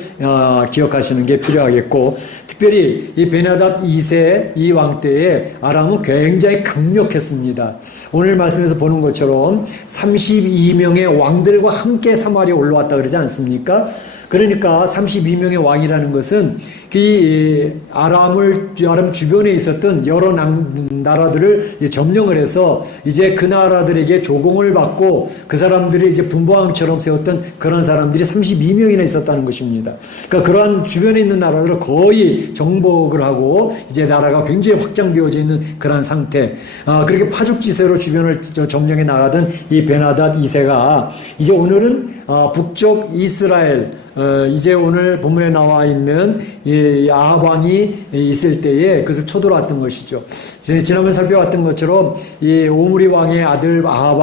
기억하시는 게 필요하겠고, 특별히 이 베나닷 2세 이 왕 때에 아람은 굉장히 강력했습니다. 오늘 말씀에서 보는 것처럼 32명의 왕들과 함께 사마리아에 올라왔다 그러지 않습니까? 그러니까 32명의 왕이라는 것은 이 아람 주변에 있었던 여러 나라들을 점령을 해서 이제 그 나라들에게 조공을 받고 그 사람들이 이제 분봉왕처럼 세웠던 그런 사람들이 32명이나 있었다는 것입니다. 그러니까 그러한 주변에 있는 나라들을 거의 정복을 하고 이제 나라가 굉장히 확장되어져 있는 그런 상태. 그렇게 파죽지세로 주변을 점령해 나가던 이 베나닷 2세가 이제 오늘은 북쪽 이스라엘, 이제 오늘 본문에 나와 있는 이 아합 왕이 있을 때에 그것을 쳐들어왔던 것이죠. 지난번에 살펴봤던 것처럼 이 오므리 왕의 아들 아합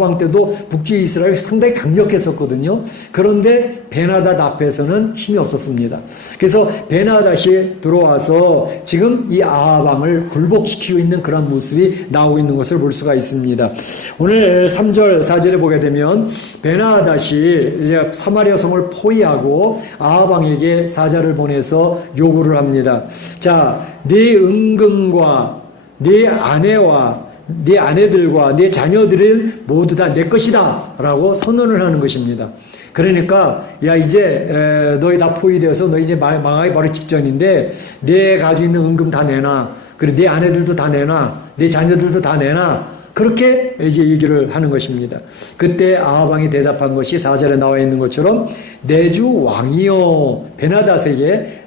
왕 때도 북쪽 이스라엘이 상당히 강력했었거든요. 그런데 베나닷 앞에서는 힘이 없었습니다. 그래서 베나닷이 들어와서 지금 이 아합 왕을 굴복시키고 있는 그런 모습이 나오고 있는 것을 볼 수가 있습니다. 오늘 3절 4절에 보게 되면 베나닷이 이제 사마리아 성을 포위하고 아합 왕에게 사자를 보내서 요구를 합니다. 자, 네 은금과 네 아내와 네 아내들과 네 자녀들은 모두 다 내 것이다 라고 선언을 하는 것입니다. 그러니까 야 이제 너희 다 포위되어서 너희 이제 망하기 바로 직전인데 내 가지고 있는 은금 다 내놔. 그리고 네 아내들도 다 내놔. 네 자녀들도 다 내놔. 그렇게 이제 얘기를 하는 것입니다. 그때 아합 왕이 대답한 것이 4절에 나와 있는 것처럼 내 주 왕이요, 베나닷에게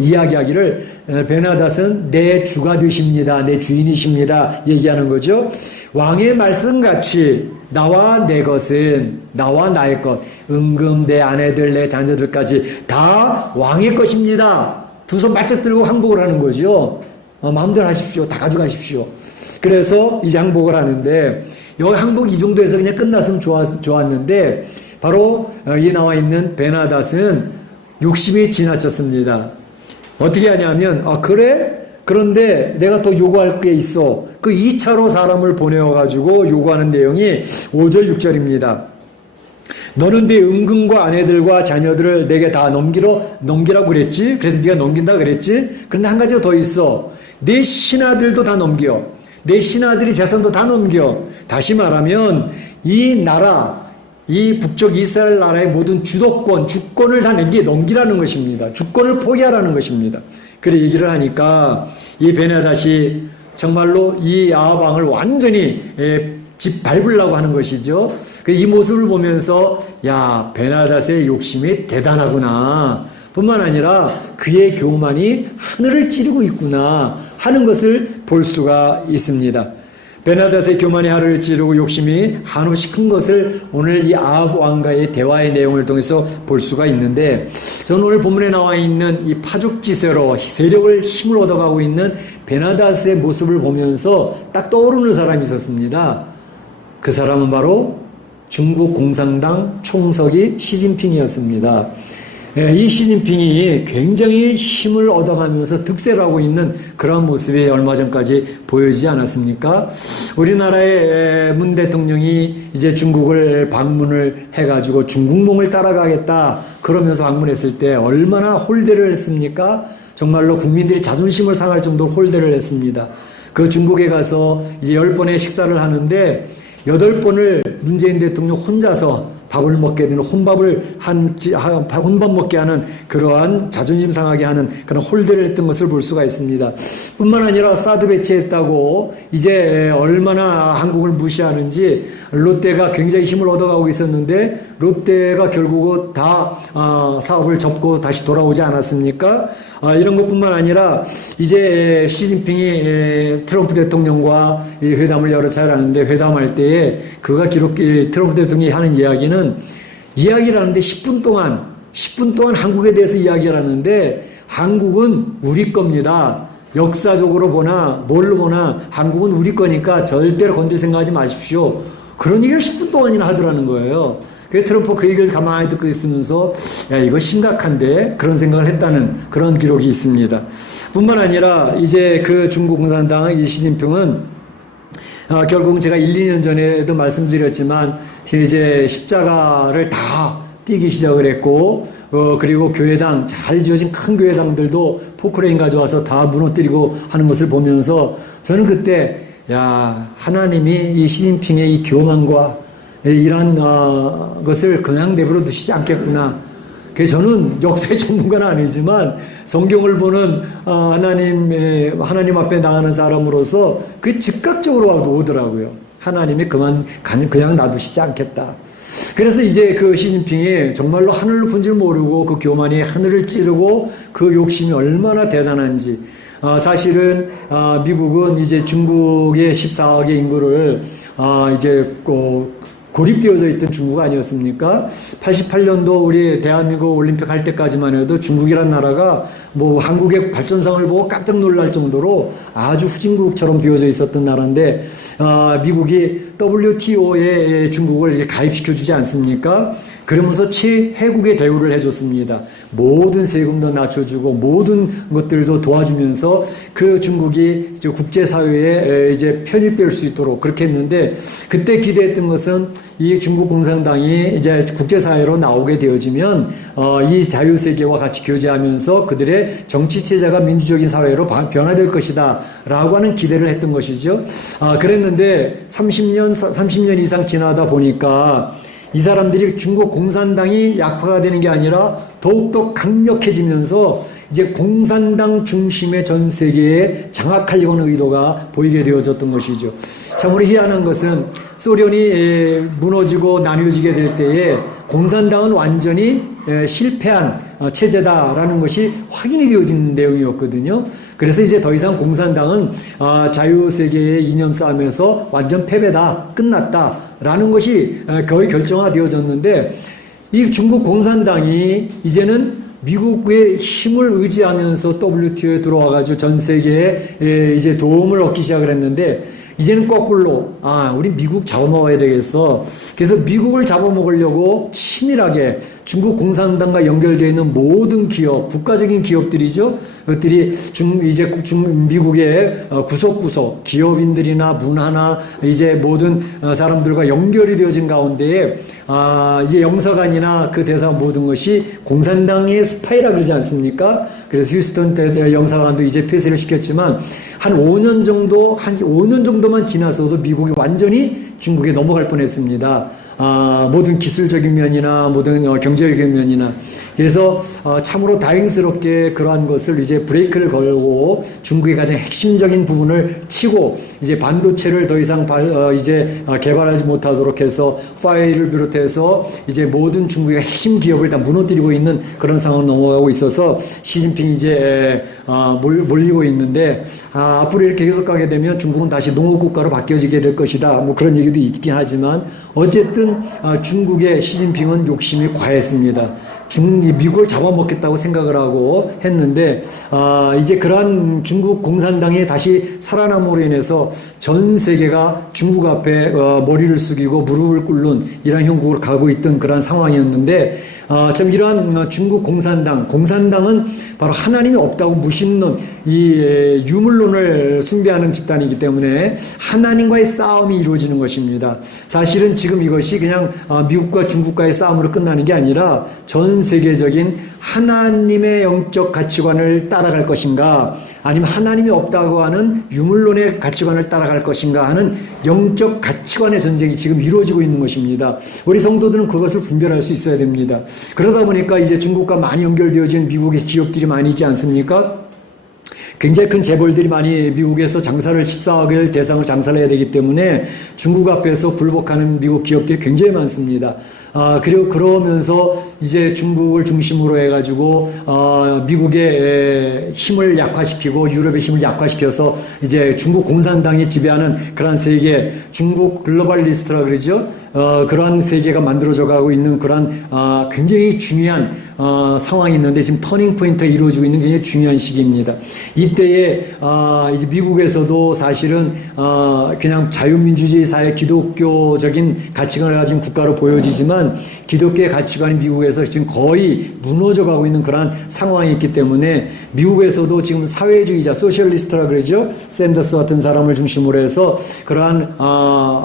이야기하기를 베나닷은 내 주가 되십니다. 내 주인이십니다. 얘기하는 거죠. 왕의 말씀같이 나와 내 것은, 나와 나의 것, 은금, 내 아내들, 내 자녀들까지 다 왕의 것입니다. 두 손 바짝 들고 항복을 하는 거죠. 마음대로 하십시오. 다 가져가십시오. 그래서 이제 항복을 하는데, 여기 항복 이 정도에서 그냥 끝났으면 좋았는데, 바로 여기 나와 있는 베나닷은 욕심이 지나쳤습니다. 어떻게 하냐면, 그래? 그런데 내가 또 요구할 게 있어. 그 2차로 사람을 보내어가지고 요구하는 내용이 5절, 6절입니다. 너는 네 은금과 아내들과 자녀들을 내게 다 넘기라고 그랬지? 그래서 네가 넘긴다 그랬지? 근데 한 가지가 더 있어. 네 신하들도 다 넘겨. 내 신하들이 재산도 다 넘겨. 다시 말하면 이 나라, 이 북쪽 이스라엘 나라의 모든 주권을 다 넘기라는 것입니다. 주권을 포기하라는 것입니다. 그래 얘기를 하니까 이 베나닷이 정말로 이 아합 왕을 완전히 짓밟으려고 하는 것이죠. 이 모습을 보면서 야, 베나닷의 욕심이 대단하구나. 뿐만 아니라 그의 교만이 하늘을 찌르고 있구나 하는 것을 볼 수가 있습니다. 베나닷의 교만의 하루를 찌르고 욕심이 한없이 큰 것을 오늘 이 아합 왕과의 대화의 내용을 통해서 볼 수가 있는데, 저는 오늘 본문에 나와 있는 이 파죽지세로 세력을 힘을 얻어가고 있는 베나닷의 모습을 보면서 딱 떠오르는 사람이 있었습니다. 그 사람은 바로 중국 공산당 총석이 시진핑이었습니다. 이 시진핑이 굉장히 힘을 얻어가면서 득세를 하고 있는 그런 모습이 얼마 전까지 보여지지 않았습니까? 우리나라의 문 대통령이 이제 중국을 방문을 해가지고 중국몽을 따라가겠다 그러면서 방문했을 때 얼마나 홀대를 했습니까? 정말로 국민들이 자존심을 상할 정도로 홀대를 했습니다. 그 중국에 가서 이제 10번의 식사를 하는데 8번을 문재인 대통령 혼자서 밥을 먹게 되는 혼밥 먹게 하는 그러한 자존심 상하게 하는 그런 홀대를 했던 것을 볼 수가 있습니다. 뿐만 아니라 사드 배치했다고 이제 얼마나 한국을 무시하는지 롯데가 굉장히 힘을 얻어가고 있었는데 롯데가 결국은 다 사업을 접고 다시 돌아오지 않았습니까? 이런 것뿐만 아니라 이제 시진핑이 트럼프 대통령과 이 회담을 여러 차례 하는데 회담할 때에 그가 트럼프 대통령이 하는 이야기를 하는데 10분 동안 한국에 대해서 이야기를 하는데 한국은 우리 겁니다. 역사적으로 보나 뭘로 보나 한국은 우리 거니까 절대로 건들 생각하지 마십시오. 그런 얘기를 10분 동안이나 하더라는 거예요. 그래서 트럼프 그 얘기를 가만히 듣고 있으면서 야 이거 심각한데 그런 생각을 했다는 그런 기록이 있습니다. 뿐만 아니라 이제 그 중국 공산당 이 시진핑은 결국은 제가 1, 2년 전에도 말씀드렸지만 이제 십자가를 다 띄기 시작을 했고 그리고 교회당 잘 지어진 큰 교회당들도 포크레인 가져와서 다 무너뜨리고 하는 것을 보면서 저는 그때 야 하나님이 이 시진핑의 이 교만과 이런 것을 그냥 내버려 두시지 않겠구나. 그래서 저는 역사의 전문가는 아니지만 성경을 보는 하나님 앞에 나가는 사람으로서 그 즉각적으로 오더라고요. 하나님이 그냥 놔두시지 않겠다. 그래서 이제 그 시진핑이 정말로 하늘을 본 줄 모르고 그 교만이 하늘을 찌르고 그 욕심이 얼마나 대단한지. 사실은 미국은 이제 중국의 14억의 인구를 이제 고립되어져 있던 중국 아니었습니까? 88년도 우리 대한민국 올림픽 할 때까지만 해도 중국이란 나라가 뭐 한국의 발전상을 보고 깜짝 놀랄 정도로 아주 후진국처럼 되어져 있었던 나라인데 미국이 WTO에 중국을 이제 가입시켜 주지 않습니까? 그러면서 최혜국의 대우를 해줬습니다. 모든 세금도 낮춰주고 모든 것들도 도와주면서 그 중국이 이제 국제사회에 이제 편입될 수 있도록 그렇게 했는데 그때 기대했던 것은 이 중국 공산당이 이제 국제사회로 나오게 되어지면 이 자유세계와 같이 교제하면서 그들의 정치체제가 민주적인 사회로 변화될 것이다 라고 하는 기대를 했던 것이죠. 그랬는데 30년 이상 지나다 보니까 이 사람들이 중국 공산당이 약화가 되는 게 아니라 더욱더 강력해지면서 이제 공산당 중심의 전 세계에 장악하려고 하는 의도가 보이게 되어졌던 것이죠. 참으로 희한한 것은 소련이 무너지고 나뉘어지게 될 때에 공산당은 완전히 실패한 체제다라는 것이 확인이 되어진 내용이었거든요. 그래서 이제 더 이상 공산당은 자유세계의 이념 싸움에서 완전 패배다, 끝났다라는 것이 거의 결정화되어졌는데 이 중국 공산당이 이제는 미국의 힘을 의지하면서 WTO에 들어와가지고 전 세계에 이제 도움을 얻기 시작을 했는데 이제는 거꾸로 우리 미국 잡아먹어야 되겠어. 그래서 미국을 잡아먹으려고 치밀하게 중국 공산당과 연결되어 있는 모든 기업, 국가적인 기업들이죠. 그것들이 미국의 구석구석 기업인들이나 문화나 이제 모든 사람들과 연결이 되어진 가운데에 이제 영사관이나 그 대사 모든 것이 공산당의 스파이라 그러지 않습니까? 그래서 휴스턴 영사관도 이제 폐쇄를 시켰지만 한 5년 정도만 지나서도 미국이 완전히 중국에 넘어갈 뻔했습니다. 모든 기술적인 면이나 모든 경제적인 면이나. 그래서 참으로 다행스럽게 그러한 것을 이제 브레이크를 걸고 중국의 가장 핵심적인 부분을 치고 이제 반도체를 더 이상 개발하지 못하도록 해서 파웨이를 비롯해서 이제 모든 중국의 핵심 기업을 다 무너뜨리고 있는 그런 상황으로 넘어가고 있어서 시진핑이 이제 몰리고 있는데 앞으로 이렇게 계속 가게 되면 중국은 다시 농업국가로 바뀌어지게 될 것이다. 뭐 그런 얘기도 있긴 하지만 어쨌든 중국의 시진핑은 욕심이 과했습니다. 미국을 잡아먹겠다고 생각을 하고 했는데 이제 그러한 중국 공산당이 다시 살아남으로 인해서 전 세계가 중국 앞에 머리를 숙이고 무릎을 꿇는 이런 형국으로 가고 있던 그런 상황이었는데 참 이러한 중국 공산당은 바로 하나님이 없다고 무신론 이 유물론을 숭배하는 집단이기 때문에 하나님과의 싸움이 이루어지는 것입니다. 사실은 지금 이것이 그냥 미국과 중국과의 싸움으로 끝나는 게 아니라 전 세계적인 하나님의 영적 가치관을 따라갈 것인가 아니면 하나님이 없다고 하는 유물론의 가치관을 따라갈 것인가 하는 영적 가치관의 전쟁이 지금 이루어지고 있는 것입니다. 우리 성도들은 그것을 분별할 수 있어야 됩니다. 그러다 보니까 이제 중국과 많이 연결되어진 미국의 기업들이 많이 있지 않습니까? 굉장히 큰 재벌들이 많이 미국에서 장사를 14억을 대상으로 장사를 해야 되기 때문에 중국 앞에서 굴복하는 미국 기업들이 굉장히 많습니다. 그리고 그러면서 이제 중국을 중심으로 해가지고 미국의 힘을 약화시키고 유럽의 힘을 약화시켜서 이제 중국 공산당이 지배하는 그런 세계, 중국 글로벌리스트라 그러죠. 그러한 세계가 만들어져 가고 있는 그런 굉장히 중요한 상황이 있는데 지금 터닝 포인트가 이루어지고 있는 굉장히 중요한 시기입니다. 이때에 이제 미국에서도 사실은 그냥 자유민주주의 사회 기독교적인 가치관을 가진 국가로 보여지지만 기독교의 가치관이 미국에서 지금 거의 무너져 가고 있는 그런 상황이 있기 때문에 미국에서도 지금 사회주의자 소셜리스트라 그러죠. 샌더스 같은 사람을 중심으로 해서 그러한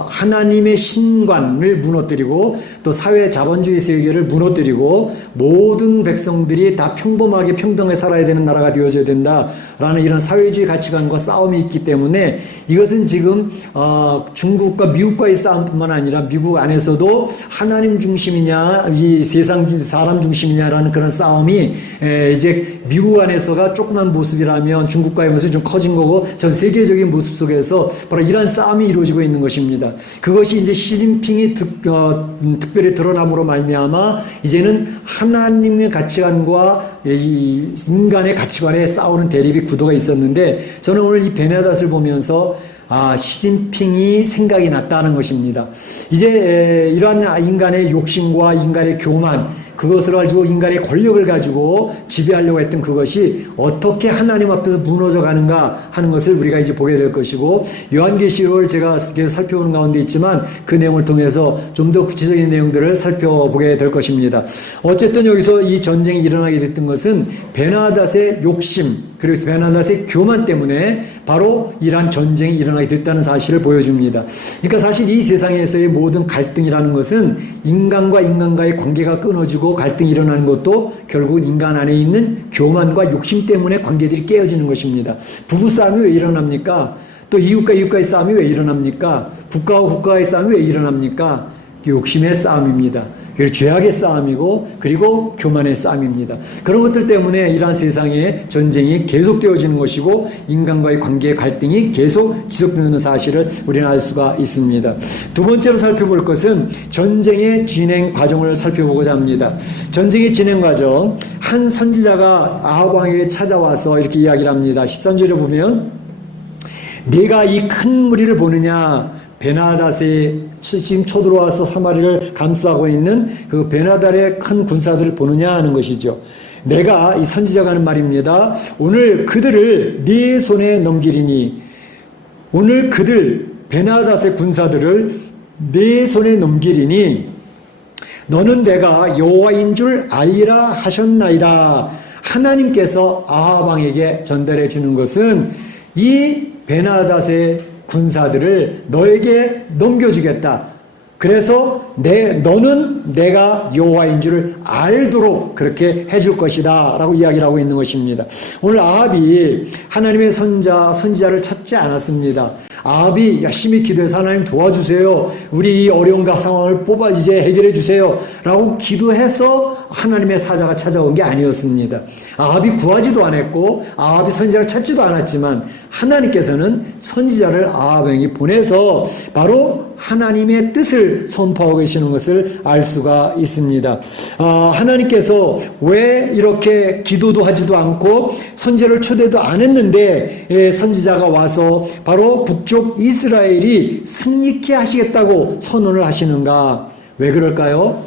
하나님의 신관을 무너뜨리고 또 사회 자본주의 세계를 무너뜨리고 모든 백성들이 다 평범하게 평등하게 살아야 되는 나라가 되어져야 된다라는 이런 사회주의 가치관과 싸움이 있기 때문에 이것은 지금 중국과 미국과의 싸움뿐만 아니라 미국 안에서도 하나님 중심이냐 이 세상 사람 중심이냐라는 그런 싸움이 이제 미국 안에서가 조그만 모습이라면 중국과의 모습이 좀 커진 거고 전 세계적인 모습 속에서 바로 이러한 싸움이 이루어지고 있는 것입니다. 그것이 이제 시진핑이 특별히 드러남으로 말미암아 이제는 하나님의 가치관과 이 인간의 가치관에 싸우는 대립이 구도가 있었는데 저는 오늘 이 베네닷을 보면서 시진핑이 생각이 났다는 것입니다. 이제 이러한 인간의 욕심과 인간의 교만 그것을 가지고 인간의 권력을 가지고 지배하려고 했던 그것이 어떻게 하나님 앞에서 무너져 가는가 하는 것을 우리가 이제 보게 될 것이고 요한계시록을 제가 계속 살펴보는 가운데 있지만 그 내용을 통해서 좀 더 구체적인 내용들을 살펴보게 될 것입니다. 어쨌든 여기서 이 전쟁이 일어나게 됐던 것은 베나닷의 욕심 그리고 베나닷의 교만 때문에 바로 이러한 전쟁이 일어나게 됐다는 사실을 보여줍니다. 그러니까 사실 이 세상에서의 모든 갈등이라는 것은 인간과 인간과의 관계가 끊어지고 갈등이 일어나는 것도 결국 인간 안에 있는 교만과 욕심 때문에 관계들이 깨어지는 것입니다. 부부싸움이 왜 일어납니까? 또 이웃과 이웃과의 싸움이 왜 일어납니까? 국가와 국가의 싸움이 왜 일어납니까? 욕심의 싸움입니다. 그리고 죄악의 싸움이고 그리고 교만의 싸움입니다. 그런 것들 때문에 이러한 세상의 전쟁이 계속되어지는 것이고 인간과의 관계의 갈등이 계속 지속되는 사실을 우리는 알 수가 있습니다. 두 번째로 살펴볼 것은 전쟁의 진행 과정을 살펴보고자 합니다. 전쟁의 진행 과정 한 선지자가 아합 왕에게 찾아와서 이렇게 이야기를 합니다. 13절에 보면 네가 이 큰 무리를 보느냐 베나닷이 지금 쳐들어와서 사마리를 감싸고 있는 그 베나닷의 큰 군사들을 보느냐 하는 것이죠. 내가 이 선지자가 하는 말입니다. 오늘 그들을 네 손에 넘기리니 오늘 그들 베나닷의 군사들을 네 손에 넘기리니 너는 내가 여호와인 줄 알리라 하셨나이다. 하나님께서 아합 왕에게 전달해 주는 것은 이 베나닷의 군사들을 너에게 넘겨주겠다. 그래서 너는 내가 여호와인 줄을 알도록 그렇게 해줄 것이다 라고 이야기를 하고 있는 것입니다. 오늘 아합이 하나님의 선지자를 찾지 않았습니다. 아합이 열심히 기도해서 하나님 도와주세요. 우리 이 어려운 상황을 뽑아 이제 해결해 주세요. 라고 기도해서 하나님의 사자가 찾아온 게 아니었습니다. 아합이 구하지도 않았고 아합이 선지자를 찾지도 않았지만 하나님께서는 선지자를 아합에게 보내서 바로 하나님의 뜻을 선포하고 계시는 것을 알 수가 있습니다. 하나님께서 왜 이렇게 기도도 하지도 않고 선지자를 초대도 안 했는데 선지자가 와서 바로 북쪽 이스라엘이 승리케 하시겠다고 선언을 하시는가? 왜 그럴까요?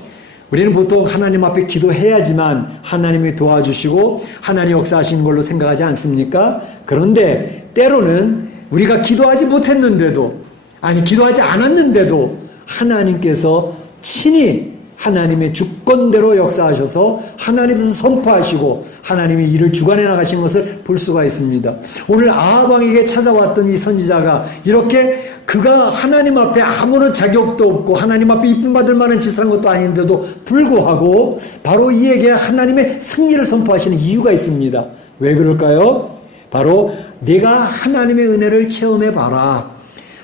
우리는 보통 하나님 앞에 기도해야지만 하나님이 도와주시고 하나님 역사하시는 걸로 생각하지 않습니까? 그런데 때로는 우리가 기도하지 못했는데도, 아니 기도하지 않았는데도 하나님께서 친히 하나님의 주권대로 역사하셔서 하나님께서 선포하시고 하나님이 이를 주관해 나가신 것을 볼 수가 있습니다. 오늘 아합 왕에게 찾아왔던 이 선지자가 이렇게 그가 하나님 앞에 아무런 자격도 없고 하나님 앞에 이쁨 받을 만한 짓을 한 것도 아닌데도 불구하고 바로 이에게 하나님의 승리를 선포하시는 이유가 있습니다. 왜 그럴까요? 바로 네가 하나님의 은혜를 체험해 봐라.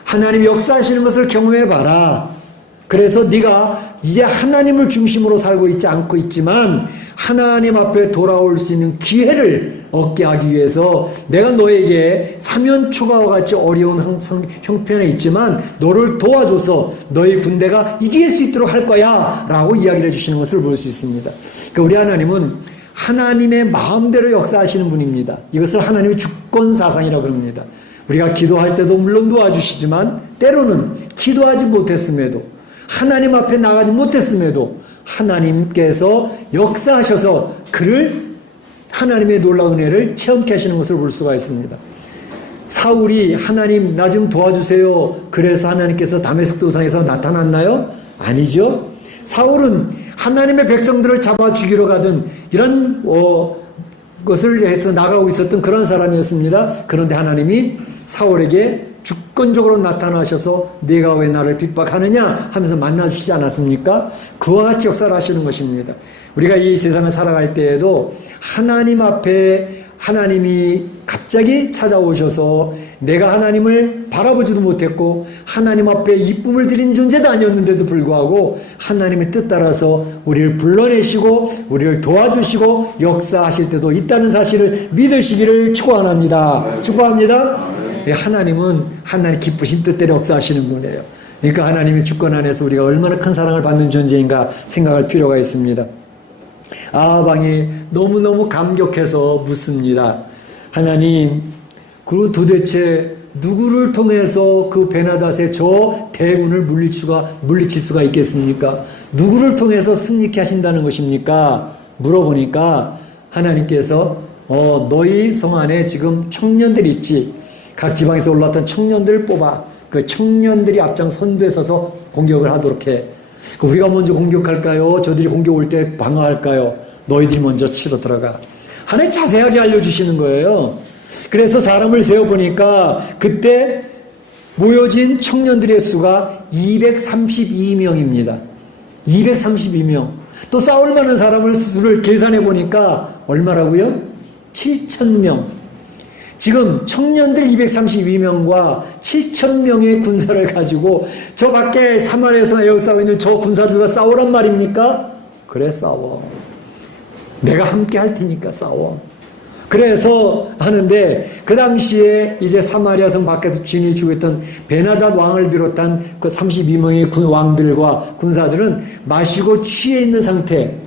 하나님이 역사하시는 것을 경험해 봐라. 그래서 네가 이제 하나님을 중심으로 살고 있지 않고 있지만 하나님 앞에 돌아올 수 있는 기회를 얻게 하기 위해서 내가 너에게 사면초가와 같이 어려운 형편에 있지만 너를 도와줘서 너희 군대가 이길 수 있도록 할 거야 라고 이야기를 해주시는 것을 볼 수 있습니다. 그러니까 우리 하나님은 하나님의 마음대로 역사하시는 분입니다. 이것을 하나님의 주권사상이라고 합니다. 우리가 기도할 때도 물론 도와주시지만 때로는 기도하지 못했음에도 하나님 앞에 나가지 못했음에도 하나님께서 역사하셔서 그를 하나님의 놀라운 은혜를 체험케 하시는 것을 볼 수가 있습니다. 사울이 하나님 나 좀 도와주세요. 그래서 하나님께서 다메섹 도상에서 나타났나요? 아니죠. 사울은 하나님의 백성들을 잡아 죽이러 가던 이런 것을 해서 나가고 있었던 그런 사람이었습니다. 그런데 하나님이 사울에게 주권적으로 나타나셔서 네가 왜 나를 핍박하느냐 하면서 만나주시지 않았습니까? 그와 같이 역사를 하시는 것입니다. 우리가 이 세상을 살아갈 때에도 하나님 앞에 하나님이 갑자기 찾아오셔서 내가 하나님을 바라보지도 못했고 하나님 앞에 이쁨을 드린 존재도 아니었는데도 불구하고 하나님의 뜻 따라서 우리를 불러내시고 우리를 도와주시고 역사하실 때도 있다는 사실을 믿으시기를 축원합니다. 축원합니다. 하나님은 하나님 기쁘신 뜻대로 역사하시는 분이에요. 그러니까 하나님의 주권 안에서 우리가 얼마나 큰 사랑을 받는 존재인가 생각할 필요가 있습니다. 아합 왕이 너무너무 감격해서 묻습니다. 하나님, 그 도대체 누구를 통해서 그 베나닷의 저 대군을 물리칠 수가 있겠습니까? 누구를 통해서 승리케 하신다는 것입니까? 물어보니까 하나님께서 너희 성 안에 지금 청년들 있지? 각 지방에서 올라왔던 청년들을 뽑아 그 청년들이 앞장 선두에 서서 공격을 하도록 해. 우리가 먼저 공격할까요? 저들이 공격 올 때 방어할까요? 너희들이 먼저 치러 들어가. 하나님 자세하게 알려주시는 거예요. 그래서 사람을 세어보니까 그때 모여진 청년들의 수가 232명입니다. 232명. 또 싸울 만한 사람을 수를 계산해 보니까 얼마라고요? 7,000명. 지금 청년들 232명과 7,000명의 군사를 가지고 저 밖에 사마리아에서 에워싸고 있는 저 군사들과 싸우란 말입니까? 그래, 싸워. 내가 함께 할 테니까 싸워. 그래서 하는데 그 당시에 이제 사마리아 성 밖에서 진을 주고 있던 베나닷 왕을 비롯한 그 32명의 왕들과 군사들은 마시고 취해 있는 상태.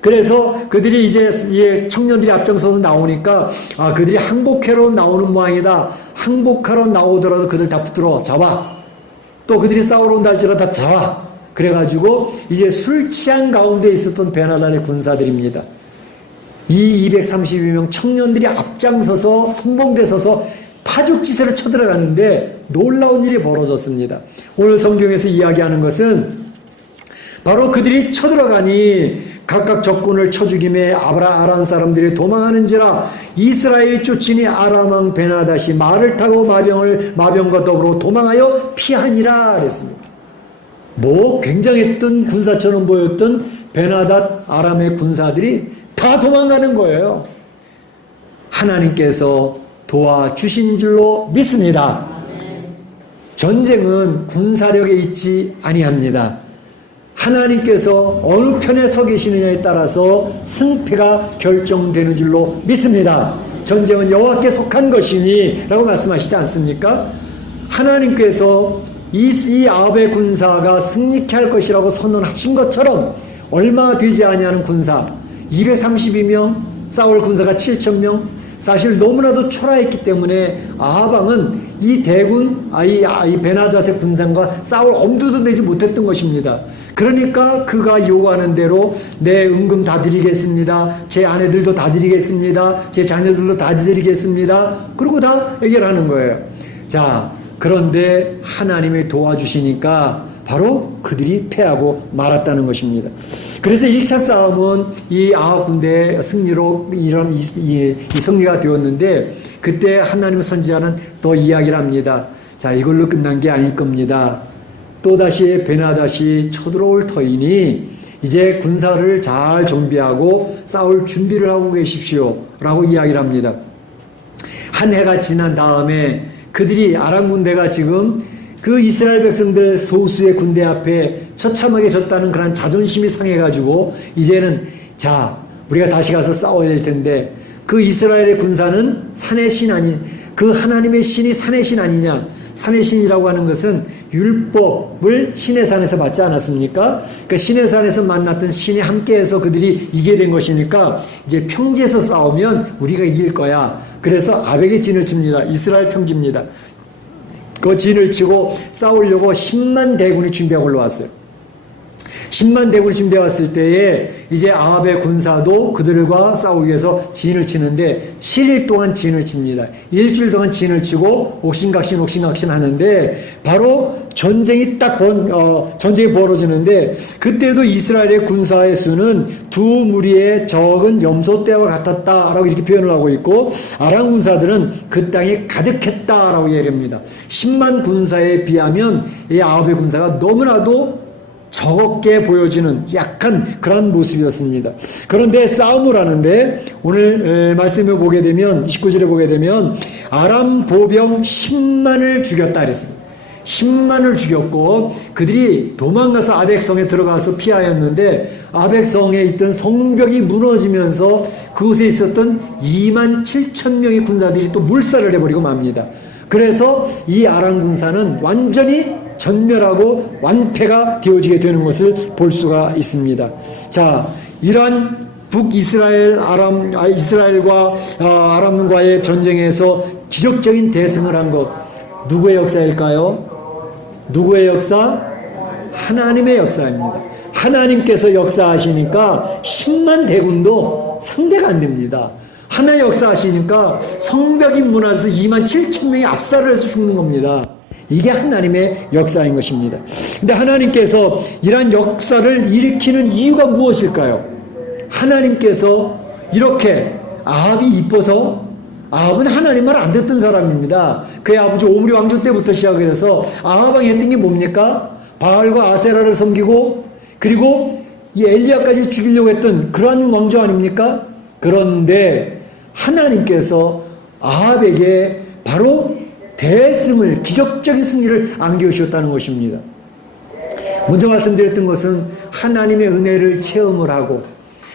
그래서 그들이 이제 청년들이 앞장서서 나오니까 그들이 항복하러 나오는 모양이다. 항복하러 나오더라도 그들 다 붙들어 잡아. 또 그들이 싸우러 온다 할지라도 다 잡아. 그래가지고 이제 술 취한 가운데 있었던 베나닷의 군사들입니다. 이 232명 청년들이 앞장서서 선봉대 서서 파죽지세로 쳐들어가는데 놀라운 일이 벌어졌습니다. 오늘 성경에서 이야기하는 것은 바로 그들이 쳐들어가니 각각 적군을 쳐 죽임에 아람 사람들이 도망하는지라 이스라엘이 쫓으니 아람 왕 베나닷이 말을 타고 마병과 더불어 도망하여 피하니라 그랬습니다. 굉장했던 군사처럼 보였던 베나닷 아람의 군사들이 다 도망가는 거예요. 하나님께서 도와주신 줄로 믿습니다. 전쟁은 군사력에 있지 아니합니다. 하나님께서 어느 편에 서 계시느냐에 따라서 승패가 결정되는 줄로 믿습니다. 전쟁은 여호와께 속한 것이니 라고 말씀하시지 않습니까? 하나님께서 이 아합의 군사가 승리케 할 것이라고 선언하신 것처럼 얼마 되지 아니하는 군사 232명, 사울 군사가 7,000명, 사실 너무나도 초라했기 때문에 아합 왕은 이 대군, 이 베나닷의 군상과 싸울 엄두도 내지 못했던 것입니다. 그러니까 그가 요구하는 대로 내 은금 다 드리겠습니다. 제 아내들도 다 드리겠습니다. 제 자녀들도 다 드리겠습니다. 그러고 다 해결하는 거예요. 자, 그런데 하나님이 도와주시니까 바로 그들이 패하고 말았다는 것입니다. 그래서 1차 싸움은 이 아합 군대의 승리로 이런 이 승리가 되었는데, 그때 하나님 선지자는 또 이야기를 합니다. 자, 이걸로 끝난 게 아닐 겁니다. 또다시 베나닷이 쳐들어올 터이니 이제 군사를 잘 정비하고 싸울 준비를 하고 계십시오 라고 이야기를 합니다. 한 해가 지난 다음에 그들이 아람 군대가 지금 그 이스라엘 백성들 소수의 군대 앞에 처참하게 졌다는 그런 자존심이 상해가지고 이제는 자, 우리가 다시 가서 싸워야 될 텐데, 그 이스라엘의 군사는 산의 신 아닌, 그 하나님의 신이 산의 신 아니냐. 산의 신이라고 하는 것은 율법을 신의 산에서 받지 않았습니까? 그 신의 산에서 만났던 신이 함께해서 그들이 이기게 된 것이니까 이제 평지에서 싸우면 우리가 이길 거야. 그래서 아벡의 진을 칩니다. 이스라엘 평지입니다. 그 진을 치고 싸우려고 10만 대군이 준비하고 올라왔어요. 10만 대군이 준비해 왔을 때에 이제 아합의 군사도 그들과 싸우기 위해서 진을 치는데 7일 동안 진을 칩니다. 일주일 동안 진을 치고 옥신각신 하는데 바로 전쟁이 전쟁이 벌어지는데, 그때도 이스라엘의 군사의 수는 두 무리의 적은 염소 떼와 같았다라고 이렇게 표현을 하고 있고, 아람 군사들은 그 땅에 가득했다라고 얘기합니다. 10만 군사에 비하면 이 아합의 군사가 너무나도 적게 보여지는 약한 그런 모습이었습니다. 그런데 싸움을 하는데 오늘 말씀을 보게 되면 19절에 보게 되면 아람 보병 10만을 죽였다 그랬습니다. 10만을 죽였고 그들이 도망가서 아벡성에 들어가서 피하였는데, 아벡성에 있던 성벽이 무너지면서 그곳에 있었던 2만 7천 명의 군사들이 또 몰살을 해버리고 맙니다. 그래서 이 아람 군사는 완전히 전멸하고 완패가 되어지게 되는 것을 볼 수가 있습니다. 자, 이러한 북이스라엘 이스라엘과 아람과의 전쟁에서 기적적인 대승을 한 것, 누구의 역사일까요? 누구의 역사? 하나님의 역사입니다. 하나님께서 역사하시니까 10만 대군도 상대가 안 됩니다. 하나의 역사하시니까 성벽이 무너져서 2만 7천 명이 압살을 해서 죽는 겁니다. 이게 하나님의 역사인 것입니다. 근데 하나님께서 이러한 역사를 일으키는 이유가 무엇일까요? 하나님께서 이렇게 아합이 이뻐서, 아합은 하나님 말 안 듣던 사람입니다. 그의 아버지 오므리 왕조 때부터 시작해서 아합 왕이 했던 게 뭡니까? 바알과 아세라를 섬기고 그리고 이 엘리야까지 죽이려고 했던 그러한 왕조 아닙니까? 그런데 하나님께서 아합에게 바로 대승을, 기적적인 승리를 안겨주셨다는 것입니다. 먼저 말씀드렸던 것은 하나님의 은혜를 체험을 하고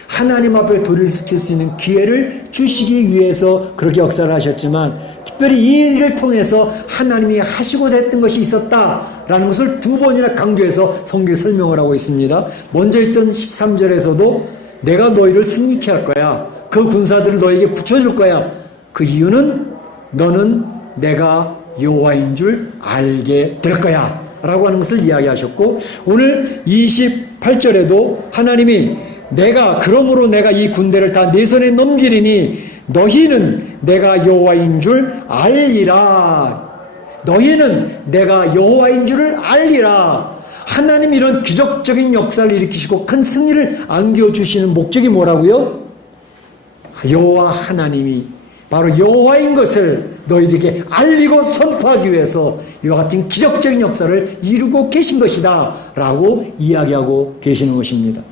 하나님 앞에 도리시킬 수 있는 기회를 주시기 위해서 그렇게 역사를 하셨지만, 특별히 이 일을 통해서 하나님이 하시고자 했던 것이 있었다라는 것을 두 번이나 강조해서 성경에 설명을 하고 있습니다. 먼저 있던 13절에서도 내가 너희를 승리케 할 거야. 그 군사들을 너에게 붙여줄 거야. 그 이유는 너는 내가 여호와인 줄 알게 될 거야 라고 하는 것을 이야기하셨고, 오늘 28절에도 하나님이 그러므로 내가 이 군대를 다 내 손에 넘기리니 너희는 내가 여호와인 줄 알리라. 너희는 내가 여호와인 줄을 알리라. 하나님이 이런 기적적인 역사를 일으키시고 큰 승리를 안겨주시는 목적이 뭐라고요? 여호와 하나님이 바로 여호와인 것을 너희들에게 알리고 선포하기 위해서 이와 같은 기적적인 역사를 이루고 계신 것이다 라고 이야기하고 계시는 것입니다.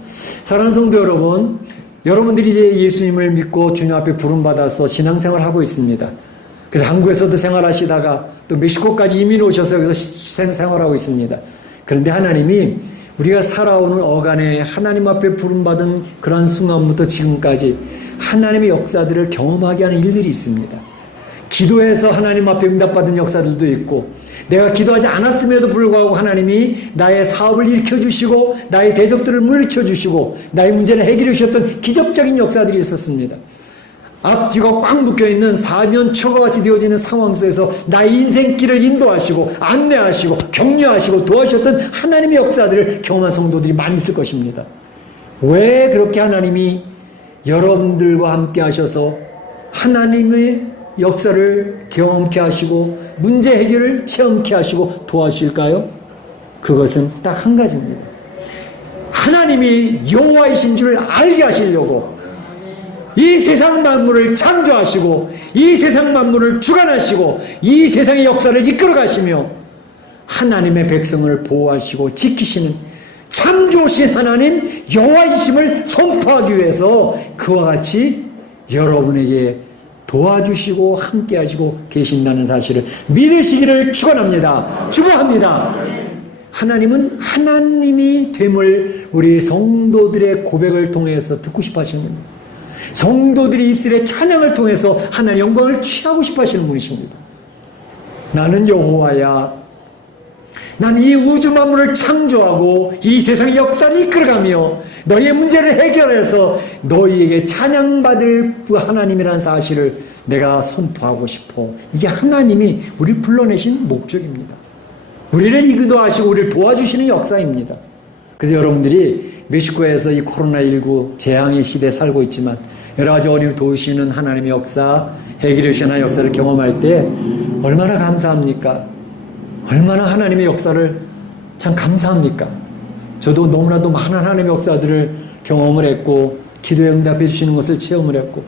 사랑하는 성도 여러분, 여러분들이 이제 예수님을 믿고 주님 앞에 부름받아서 신앙생활을 하고 있습니다. 그래서 한국에서도 생활하시다가 또 멕시코까지 이민 오셔서 여기서 생활하고 있습니다. 그런데 하나님이 우리가 살아오는 어간에 하나님 앞에 부름받은 그런 순간부터 지금까지 하나님의 역사들을 경험하게 하는 일들이 있습니다. 기도해서 하나님 앞에 응답받은 역사들도 있고, 내가 기도하지 않았음에도 불구하고 하나님이 나의 사업을 일으켜주시고 나의 대적들을 물리쳐주시고 나의 문제를 해결해 주셨던 기적적인 역사들이 있었습니다. 앞뒤가 꽉 묶여있는 사면초가 같이 되어지는 상황 속에서 나의 인생길을 인도하시고 안내하시고 격려하시고 도와주셨던 하나님의 역사들을 경험한 성도들이 많이 있을 것입니다. 왜 그렇게 하나님이 여러분들과 함께 하셔서 하나님의 역사를 경험케 하시고 문제 해결을 체험케 하시고 도와주실까요? 그것은 딱 한 가지입니다. 하나님이 여호와이신 줄 알게 하시려고 이 세상 만물을 창조하시고 이 세상 만물을 주관하시고 이 세상의 역사를 이끌어 가시며 하나님의 백성을 보호하시고 지키시는 참 좋으신 하나님 여호와이심을 선포하기 위해서 그와 같이 여러분에게 도와주시고 함께 하시고 계신다는 사실을 믿으시기를 축원합니다. 축원합니다. 하나님은 하나님이 됨을 우리 성도들의 고백을 통해서 듣고 싶어 하시는 분입니다. 성도들이 입술의 찬양을 통해서 하나님의 영광을 취하고 싶어 하시는 분이십니다. 나는 여호와야. 나는 이 우주 만물을 창조하고 이 세상의 역사를 이끌어가며 너희의 문제를 해결해서 너희에게 찬양받을 하나님이라는 사실을 내가 선포하고 싶어. 이게 하나님이 우리를 불러내신 목적입니다. 우리를 이기도하시고 우리를 도와주시는 역사입니다. 그래서 여러분들이 멕시코에서 이 코로나19 재앙의 시대에 살고 있지만 여러 가지 어려움을 도우시는 하나님의 역사, 해결해 주시는 하나님의 역사를 경험할 때 얼마나 감사합니까? 얼마나 하나님의 역사를 참 감사합니까? 저도 너무나도 많은 하나님의 역사들을 경험을 했고 기도에 응답해 주시는 것을 체험을 했고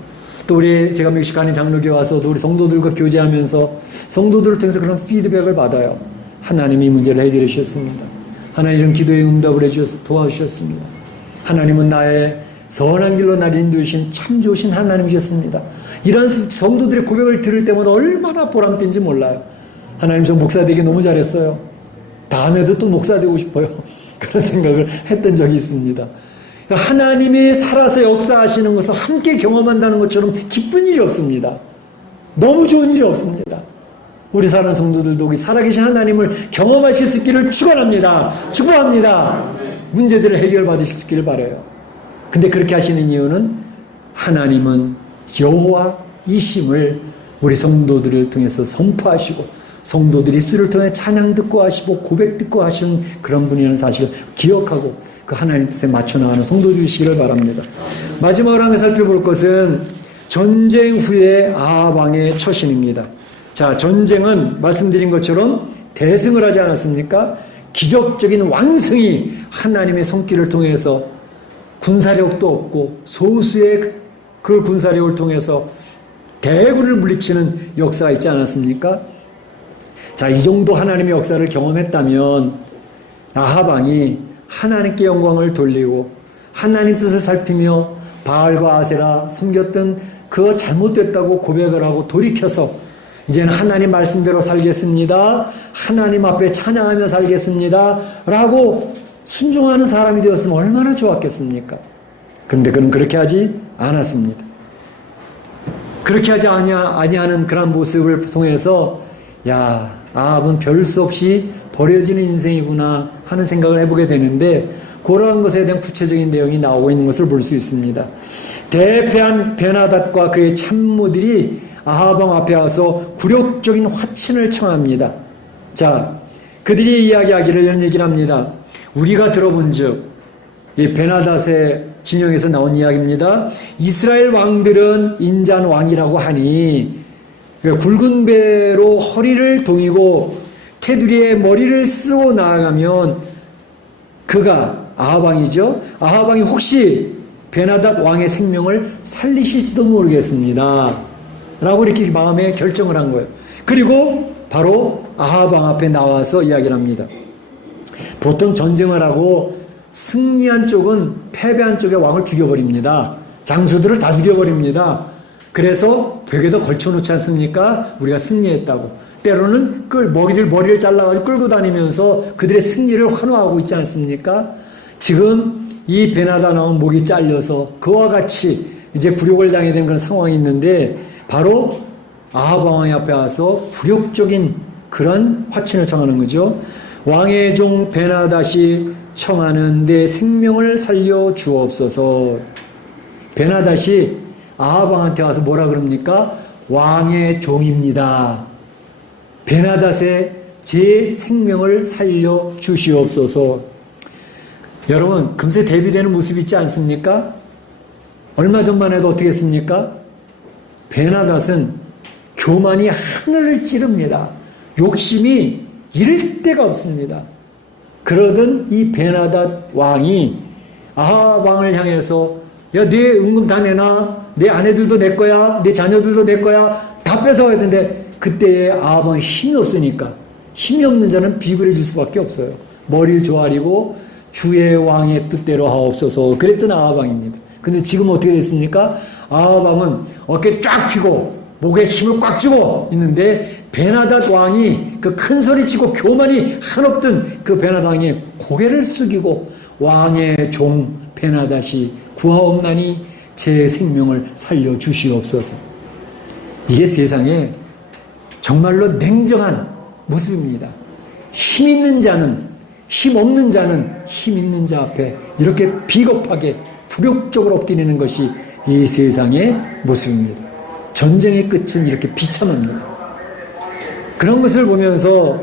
또 제가 멕시코에 장로교에 와서도 우리 성도들과 교제하면서 성도들을 통해서 그런 피드백을 받아요. 하나님이 문제를 해결해 주셨습니다. 하나님은 기도에 응답을 해주셔서 도와주셨습니다. 하나님은 나의 선한 길로 나를 인도하신 참 좋으신 하나님이셨습니다. 이런 성도들의 고백을 들을 때마다 얼마나 보람된지 몰라요. 하나님 저 목사 되기 너무 잘했어요. 다음에도 또 목사 되고 싶어요. 그런 생각을 했던 적이 있습니다. 그러니까 하나님이 살아서 역사하시는 것을 함께 경험한다는 것처럼 기쁜 일이 없습니다. 너무 좋은 일이 없습니다. 우리 사는 성도들도 우리 살아계신 하나님을 경험하실 수 있기를 축원합니다. 축복합니다. 문제들을 해결받으실 수 있기를 바라요. 근데 그렇게 하시는 이유는 하나님은 여호와이심을 우리 성도들을 통해서 선포하시고 성도들이 입술을 통해 찬양 듣고 하시고 고백 듣고 하시는 그런 분이라는 사실을 기억하고 그 하나님 뜻에 맞춰 나가는 성도 주시기를 바랍니다. 마지막으로 한번 살펴볼 것은 전쟁 후의 아합 왕의 처신입니다. 자, 전쟁은 말씀드린 것처럼 대승을 하지 않았습니까? 기적적인 왕승이 하나님의 손길을 통해서 군사력도 없고 소수의 그 군사력을 통해서 대군을 물리치는 역사가 있지 않았습니까? 자, 이 정도 하나님의 역사를 경험했다면 아합 왕이 하나님께 영광을 돌리고 하나님 뜻을 살피며 바알과 아세라 섬겼던 그거 잘못됐다고 고백을 하고 돌이켜서 이제는 하나님 말씀대로 살겠습니다. 하나님 앞에 찬양하며 살겠습니다. 라고 순종하는 사람이 되었으면 얼마나 좋았겠습니까? 그런데 그는 그렇게 하지 않았습니다. 그렇게 하지 아니하는 그런 모습을 통해서 아합은 별 수 없이 버려지는 인생이구나 하는 생각을 해보게 되는데 그러한 것에 대한 구체적인 내용이 나오고 있는 것을 볼 수 있습니다. 대패한 베나닷과 그의 참모들이 아합 왕 앞에 와서 굴욕적인 화친을 청합니다. 자, 그들이 이야기하기를 이런 얘기를 합니다. 우리가 들어본 즉, 이 베나닷의 진영에서 나온 이야기입니다. 이스라엘 왕들은 인자한 왕이라고 하니 굵은 배로 허리를 동이고 테두리에 머리를 쓰고 나아가면 그가 아합 왕이죠. 아합 왕이 혹시 베나닷 왕의 생명을 살리실지도 모르겠습니다. 라고 이렇게 마음에 결정을 한 거예요. 그리고 바로 아합 왕 앞에 나와서 이야기를 합니다. 보통 전쟁을 하고 승리한 쪽은 패배한 쪽의 왕을 죽여버립니다. 장수들을 다 죽여버립니다. 그래서 벽에다 걸쳐놓지 않습니까? 우리가 승리했다고. 때로는 머리를 잘라가지고 끌고 다니면서 그들의 승리를 환호하고 있지 않습니까? 지금 이 베나다 나온 목이 잘려서 그와 같이 이제 굴욕을 당해야 되는 그런 상황이 있는데 바로 아합 왕의 앞에 와서 굴욕적인 그런 화친을 청하는 거죠. 왕의 종 베나닷이 청하는 내 생명을 살려 주옵소서. 베나닷이 아합 왕한테 와서 뭐라 그럽니까? 왕의 종입니다. 베나닷의 제 생명을 살려 주시옵소서. 여러분, 금세 대비되는 모습 있지 않습니까? 얼마 전만 해도 어떻게 했습니까? 베나닷은 교만이 하늘을 찌릅니다. 욕심이 이를 데가 없습니다. 그러던 이 베나닷 왕이 아합 왕을 향해서 야, 네 은금 다 내놔. 내 아내들도 내 거야. 내 자녀들도 내 거야. 다 뺏어가야 되는데 그때의 아합 왕이 힘이 없으니까 힘이 없는 자는 비굴해 줄 수밖에 없어요. 머리를 조아리고 주의 왕의 뜻대로 하옵소서 그랬던 아합 왕입니다. 근데 지금 어떻게 됐습니까? 아합 왕은 어깨 쫙 펴고 목에 힘을 꽉 쥐고 있는데 베나닷 왕이 그 큰 소리 치고 교만이 한없던 그 베나닷 왕이 고개를 숙이고 왕의 종 베나닷이 구하옵나니 제 생명을 살려 주시옵소서. 이게 세상에 정말로 냉정한 모습입니다. 힘 있는 자는 힘 없는 자는 힘 있는 자 앞에 이렇게 비겁하게 굴욕적으로 엎드리는 것이 이 세상의 모습입니다. 전쟁의 끝은 이렇게 비참합니다. 그런 것을 보면서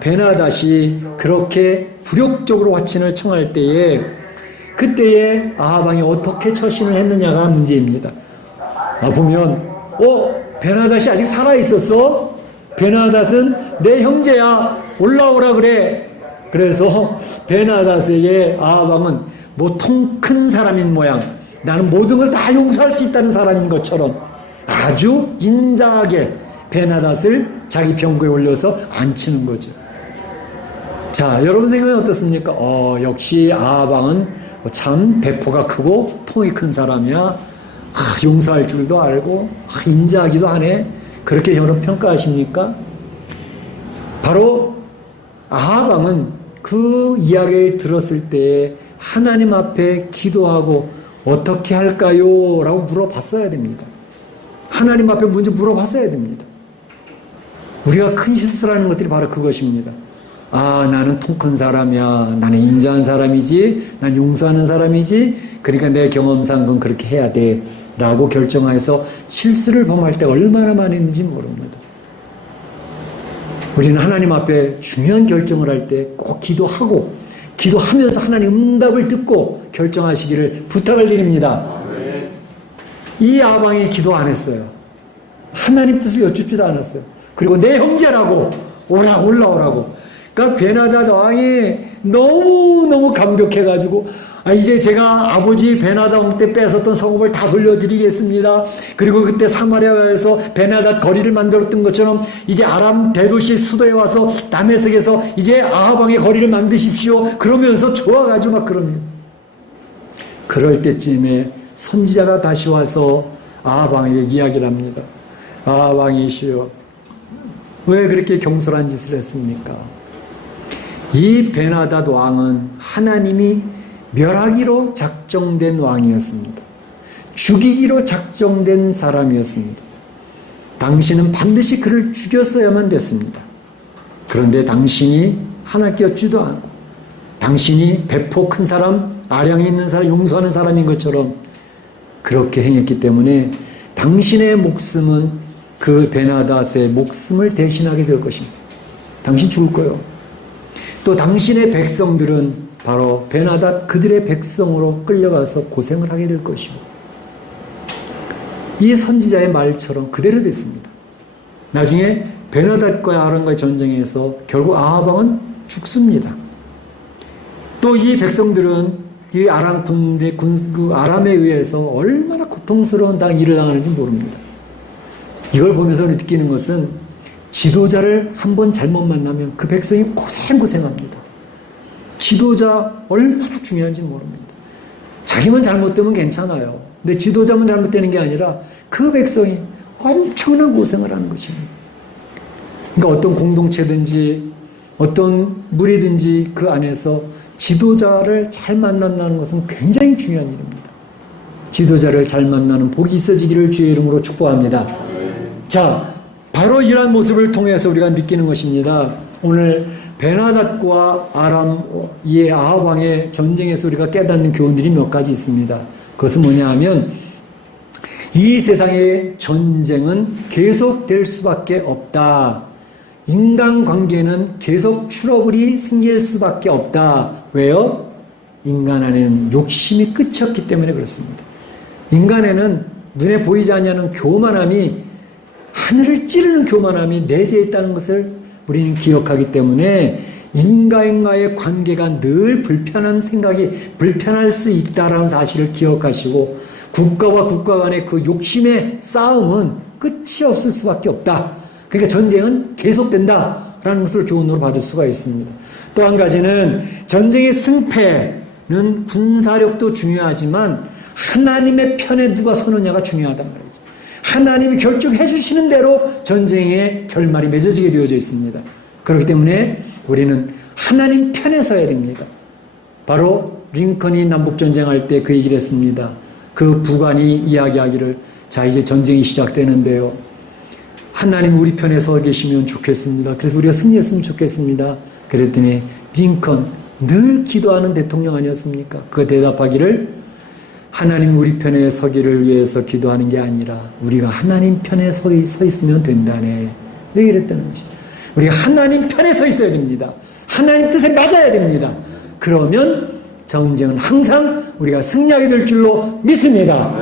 베나닷이 그렇게 굴욕적으로 화친을 청할 때에 그때에 아합 왕이 어떻게 처신을 했느냐가 문제입니다. 보면 베나닷이 아직 살아있었어? 베나닷은 내 형제야. 올라오라 그래. 그래서 베나닷에게 아합 왕은 뭐 통 큰 사람인 모양, 나는 모든 걸 다 용서할 수 있다는 사람인 것처럼 아주 인자하게 베나닷을 자기 병거에 올려서 앉히는 거죠. 자, 여러분 생각은 어떻습니까? 역시 아합 왕은 참 배포가 크고 통이 큰 사람이야. 용서할 줄도 알고 인자하기도 하네. 그렇게 여러분 평가하십니까? 바로 아합 왕은 그 이야기를 들었을 때 하나님 앞에 기도하고 어떻게 할까요? 라고 물어봤어야 됩니다. 하나님 앞에 먼저 물어봤어야 됩니다. 우리가 큰 실수를 하는 것들이 바로 그것입니다. 나는 통 큰 사람이야. 나는 인자한 사람이지. 난 용서하는 사람이지. 그러니까 내 경험상 그건 그렇게 해야 돼. 라고 결정해서 실수를 범할 때 얼마나 많이 했는지 모릅니다. 우리는 하나님 앞에 중요한 결정을 할 때 꼭 기도하면서 하나님 응답을 듣고 결정하시기를 부탁을 드립니다. 이 아합 왕이 기도 안 했어요. 하나님 뜻을 여쭙지도 않았어요. 그리고 내 형제라고 올라오라고. 그러니까 베나닷 왕이 너무너무 감격해가지고 이제 제가 아버지 베나닷 왕 때 뺏었던 성읍을 다 돌려드리겠습니다. 그리고 그때 사마리아에서 베나닷 거리를 만들었던 것처럼 이제 아람 대도시 수도에 와서 다메섹에서 이제 아합 왕의 거리를 만드십시오. 그러면서 좋아가지고 막 그럽니다. 그럴 때쯤에 선지자가 다시 와서 아합 왕에게 이야기를 합니다. 아합 왕이시여, 왜 그렇게 경솔한 짓을 했습니까? 이 베나닷 왕은 하나님이 멸하기로 작정된 왕이었습니다. 죽이기로 작정된 사람이었습니다. 당신은 반드시 그를 죽였어야만 됐습니다. 그런데 당신이 하나님께 여쭈도 않고 당신이 배포 큰 사람, 아량이 있는 사람, 용서하는 사람인 것처럼 그렇게 행했기 때문에 당신의 목숨은 그 베나닷의 목숨을 대신하게 될 것입니다. 당신 죽을 거예요. 또 당신의 백성들은 바로 베나닷 그들의 백성으로 끌려가서 고생을 하게 될 것이고, 이 선지자의 말처럼 그대로 됐습니다. 나중에 베나닷과 아람과의 전쟁에서 결국 아합 왕은 죽습니다. 또 이 백성들은 이 아람 군대 아람에 의해서 얼마나 고통스러운 일을 당하는지 모릅니다. 이걸 보면서 느끼는 것은 지도자를 한번 잘못 만나면 그 백성이 고생합니다. 지도자 얼마나 중요한지 모릅니다. 자기만 잘못되면 괜찮아요. 근데 지도자만 잘못되는 게 아니라 그 백성이 엄청난 고생을 하는 것입니다. 그러니까 어떤 공동체든지 어떤 무리든지 그 안에서 지도자를 잘 만난다는 것은 굉장히 중요한 일입니다. 지도자를 잘 만나는 복이 있어지기를 주의 이름으로 축복합니다. 자, 바로 이러한 모습을 통해서 우리가 느끼는 것입니다. 오늘 베나닷과 아람 이 아합 왕의 전쟁에서 우리가 깨닫는 교훈들이 몇 가지 있습니다. 그것은 뭐냐 하면 이 세상의 전쟁은 계속될 수밖에 없다. 인간관계는 계속 트러블이 생길 수밖에 없다. 왜요? 인간 안에는 욕심이 끝이 없기 때문에 그렇습니다. 인간에는 눈에 보이지 않는 교만함이, 하늘을 찌르는 교만함이 내재해 있다는 것을 우리는 기억하기 때문에 인간과의 관계가 늘 불편한 생각이 불편할 수 있다는 사실을 기억하시고, 국가와 국가 간의 그 욕심의 싸움은 끝이 없을 수밖에 없다. 그러니까 전쟁은 계속된다라는 것을 교훈으로 받을 수가 있습니다. 또 한 가지는 전쟁의 승패는 군사력도 중요하지만 하나님의 편에 누가 서느냐가 중요하단 말이죠. 하나님이 결정해 주시는 대로 전쟁의 결말이 맺어지게 되어져 있습니다. 그렇기 때문에 우리는 하나님 편에 서야 됩니다. 바로 링컨이 남북전쟁할 때 그 얘기를 했습니다. 그 부관이 이야기하기를, 자 이제 전쟁이 시작되는데요, 하나님 우리 편에 서 계시면 좋겠습니다. 그래서 우리가 승리했으면 좋겠습니다. 그랬더니 링컨, 늘 기도하는 대통령 아니었습니까? 그 대답하기를, 하나님 우리 편에 서기를 위해서 기도하는 게 아니라 우리가 하나님 편에 서 있으면 된다네, 얘기를 했다는 것이죠. 우리가 하나님 편에 서 있어야 됩니다. 하나님 뜻에 맞아야 됩니다. 그러면 전쟁은 항상 우리가 승리하게 될 줄로 믿습니다.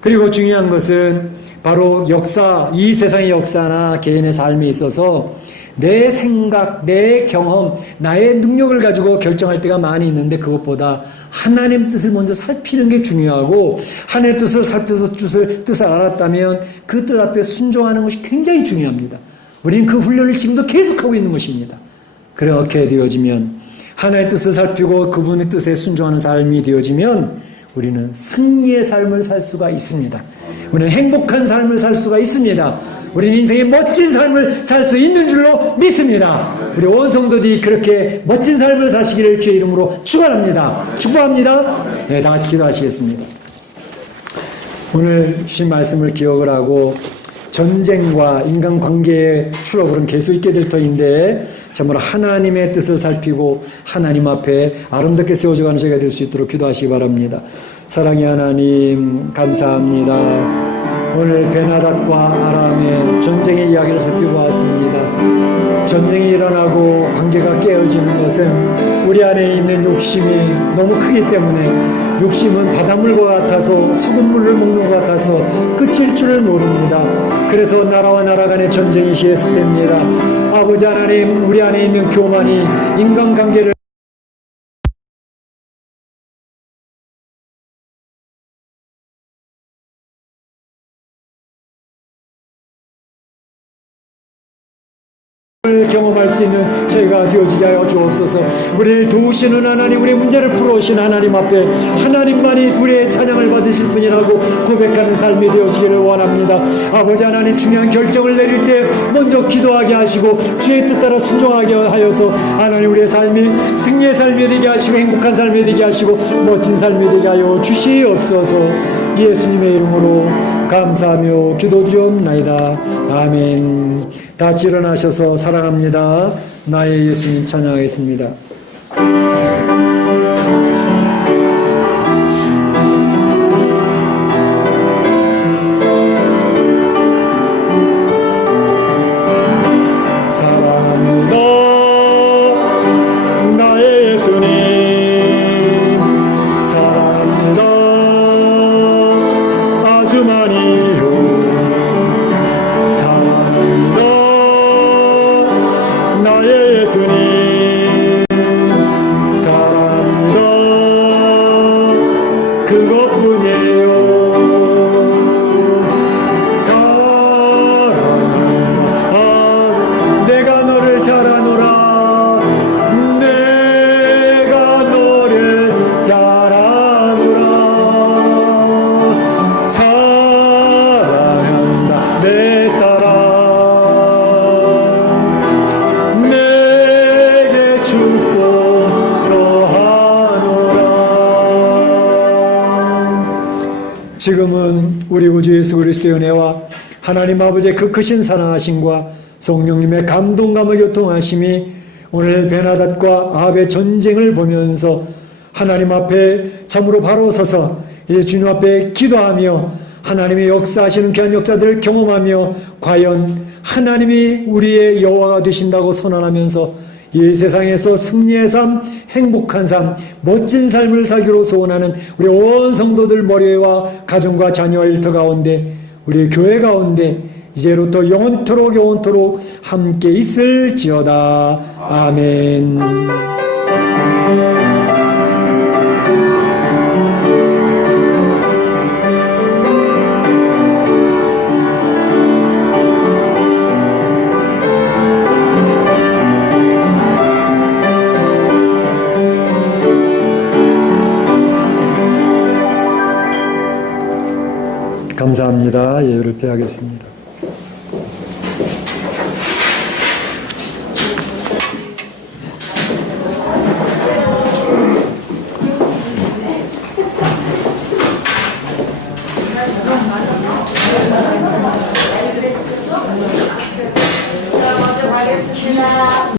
그리고 중요한 것은 바로 역사, 이 세상의 역사나 개인의 삶에 있어서 내 생각, 내 경험, 나의 능력을 가지고 결정할 때가 많이 있는데, 그것보다 하나님 뜻을 먼저 살피는 게 중요하고, 하나님의 뜻을 살펴서 뜻을 알았다면 그 뜻 앞에 순종하는 것이 굉장히 중요합니다. 우리는 그 훈련을 지금도 계속하고 있는 것입니다. 그렇게 되어지면, 하나님의 뜻을 살피고 그분의 뜻에 순종하는 삶이 되어지면 우리는 승리의 삶을 살 수가 있습니다. 우리는 행복한 삶을 살 수가 있습니다. 우리는 인생의 멋진 삶을 살 수 있는 줄로 믿습니다. 우리 온 성도들이 그렇게 멋진 삶을 사시기를 주의 이름으로 축원합니다. 축복합니다. 네, 다 같이 기도하시겠습니다. 오늘 주신 말씀을 기억을 하고, 전쟁과 인간관계의 트러블은 계속 있게 될 터인데 정말 하나님의 뜻을 살피고 하나님 앞에 아름답게 세워져가는 저희가 될 수 있도록 기도하시기 바랍니다. 사랑의 하나님, 감사합니다. 오늘 베나닷과 아람의 전쟁의 이야기를 살펴보았습니다. 전쟁이 일어나고 관계가 깨어지는 것은 우리 안에 있는 욕심이 너무 크기 때문에, 욕심은 바닷물과 같아서, 소금물을 먹는 것 같아서 끝일 줄을 모릅니다. 그래서 나라와 나라 간의 전쟁이 계속됩니다. 아버지 하나님, 우리 안에 있는 교만이 인간관계를 경험할 수 있는 저희가 되어지게 하여 주옵소서. 우리를 도우시는 하나님, 우리의 문제를 풀어오신 하나님 앞에 하나님만이 우리의 찬양을 받으실 분이라고 고백하는 삶이 되어지기를 원합니다. 아버지 하나님, 중요한 결정을 내릴 때 먼저 기도하게 하시고 주의 뜻 따라 순종하게 하여서 하나님 우리의 삶이 승리의 삶이 되게 하시고 행복한 삶이 되게 하시고 멋진 삶이 되게 하여 주시옵소서. 예수님의 이름으로 감사하며 기도드리옵나이다. 아멘. 다 같이 일어나셔서 사랑합니다. 나의 예수님 찬양하겠습니다. 사랑합니다. 나의 예수님 사랑합니다. 아주 많이요. 사랑합니다. 나의 예수님 사랑합니다. 그것뿐이에요. 사랑한다. 내가 너를 잘 아노라. 내가 지금은 우리 구주 예수 그리스도의 은혜와 하나님 아버지의 그 크신 사랑하심과 성령님의 감동감을 교통하심이 오늘 베나닷과 아합의 전쟁을 보면서 하나님 앞에 참으로 바로 서서 이 주님 앞에 기도하며 하나님의 역사하시는 귀한 역사들을 경험하며 과연 하나님이 우리의 여호와가 되신다고 선언하면서 이 세상에서 승리의 삶, 행복한 삶, 멋진 삶을 살기로 소원하는 우리 온 성도들 머리와 가정과 자녀와 일터 가운데 우리 교회 가운데 이제로부터 영원토록 함께 있을지어다. 아멘. 감사합니다. 예배를 폐하겠습니다.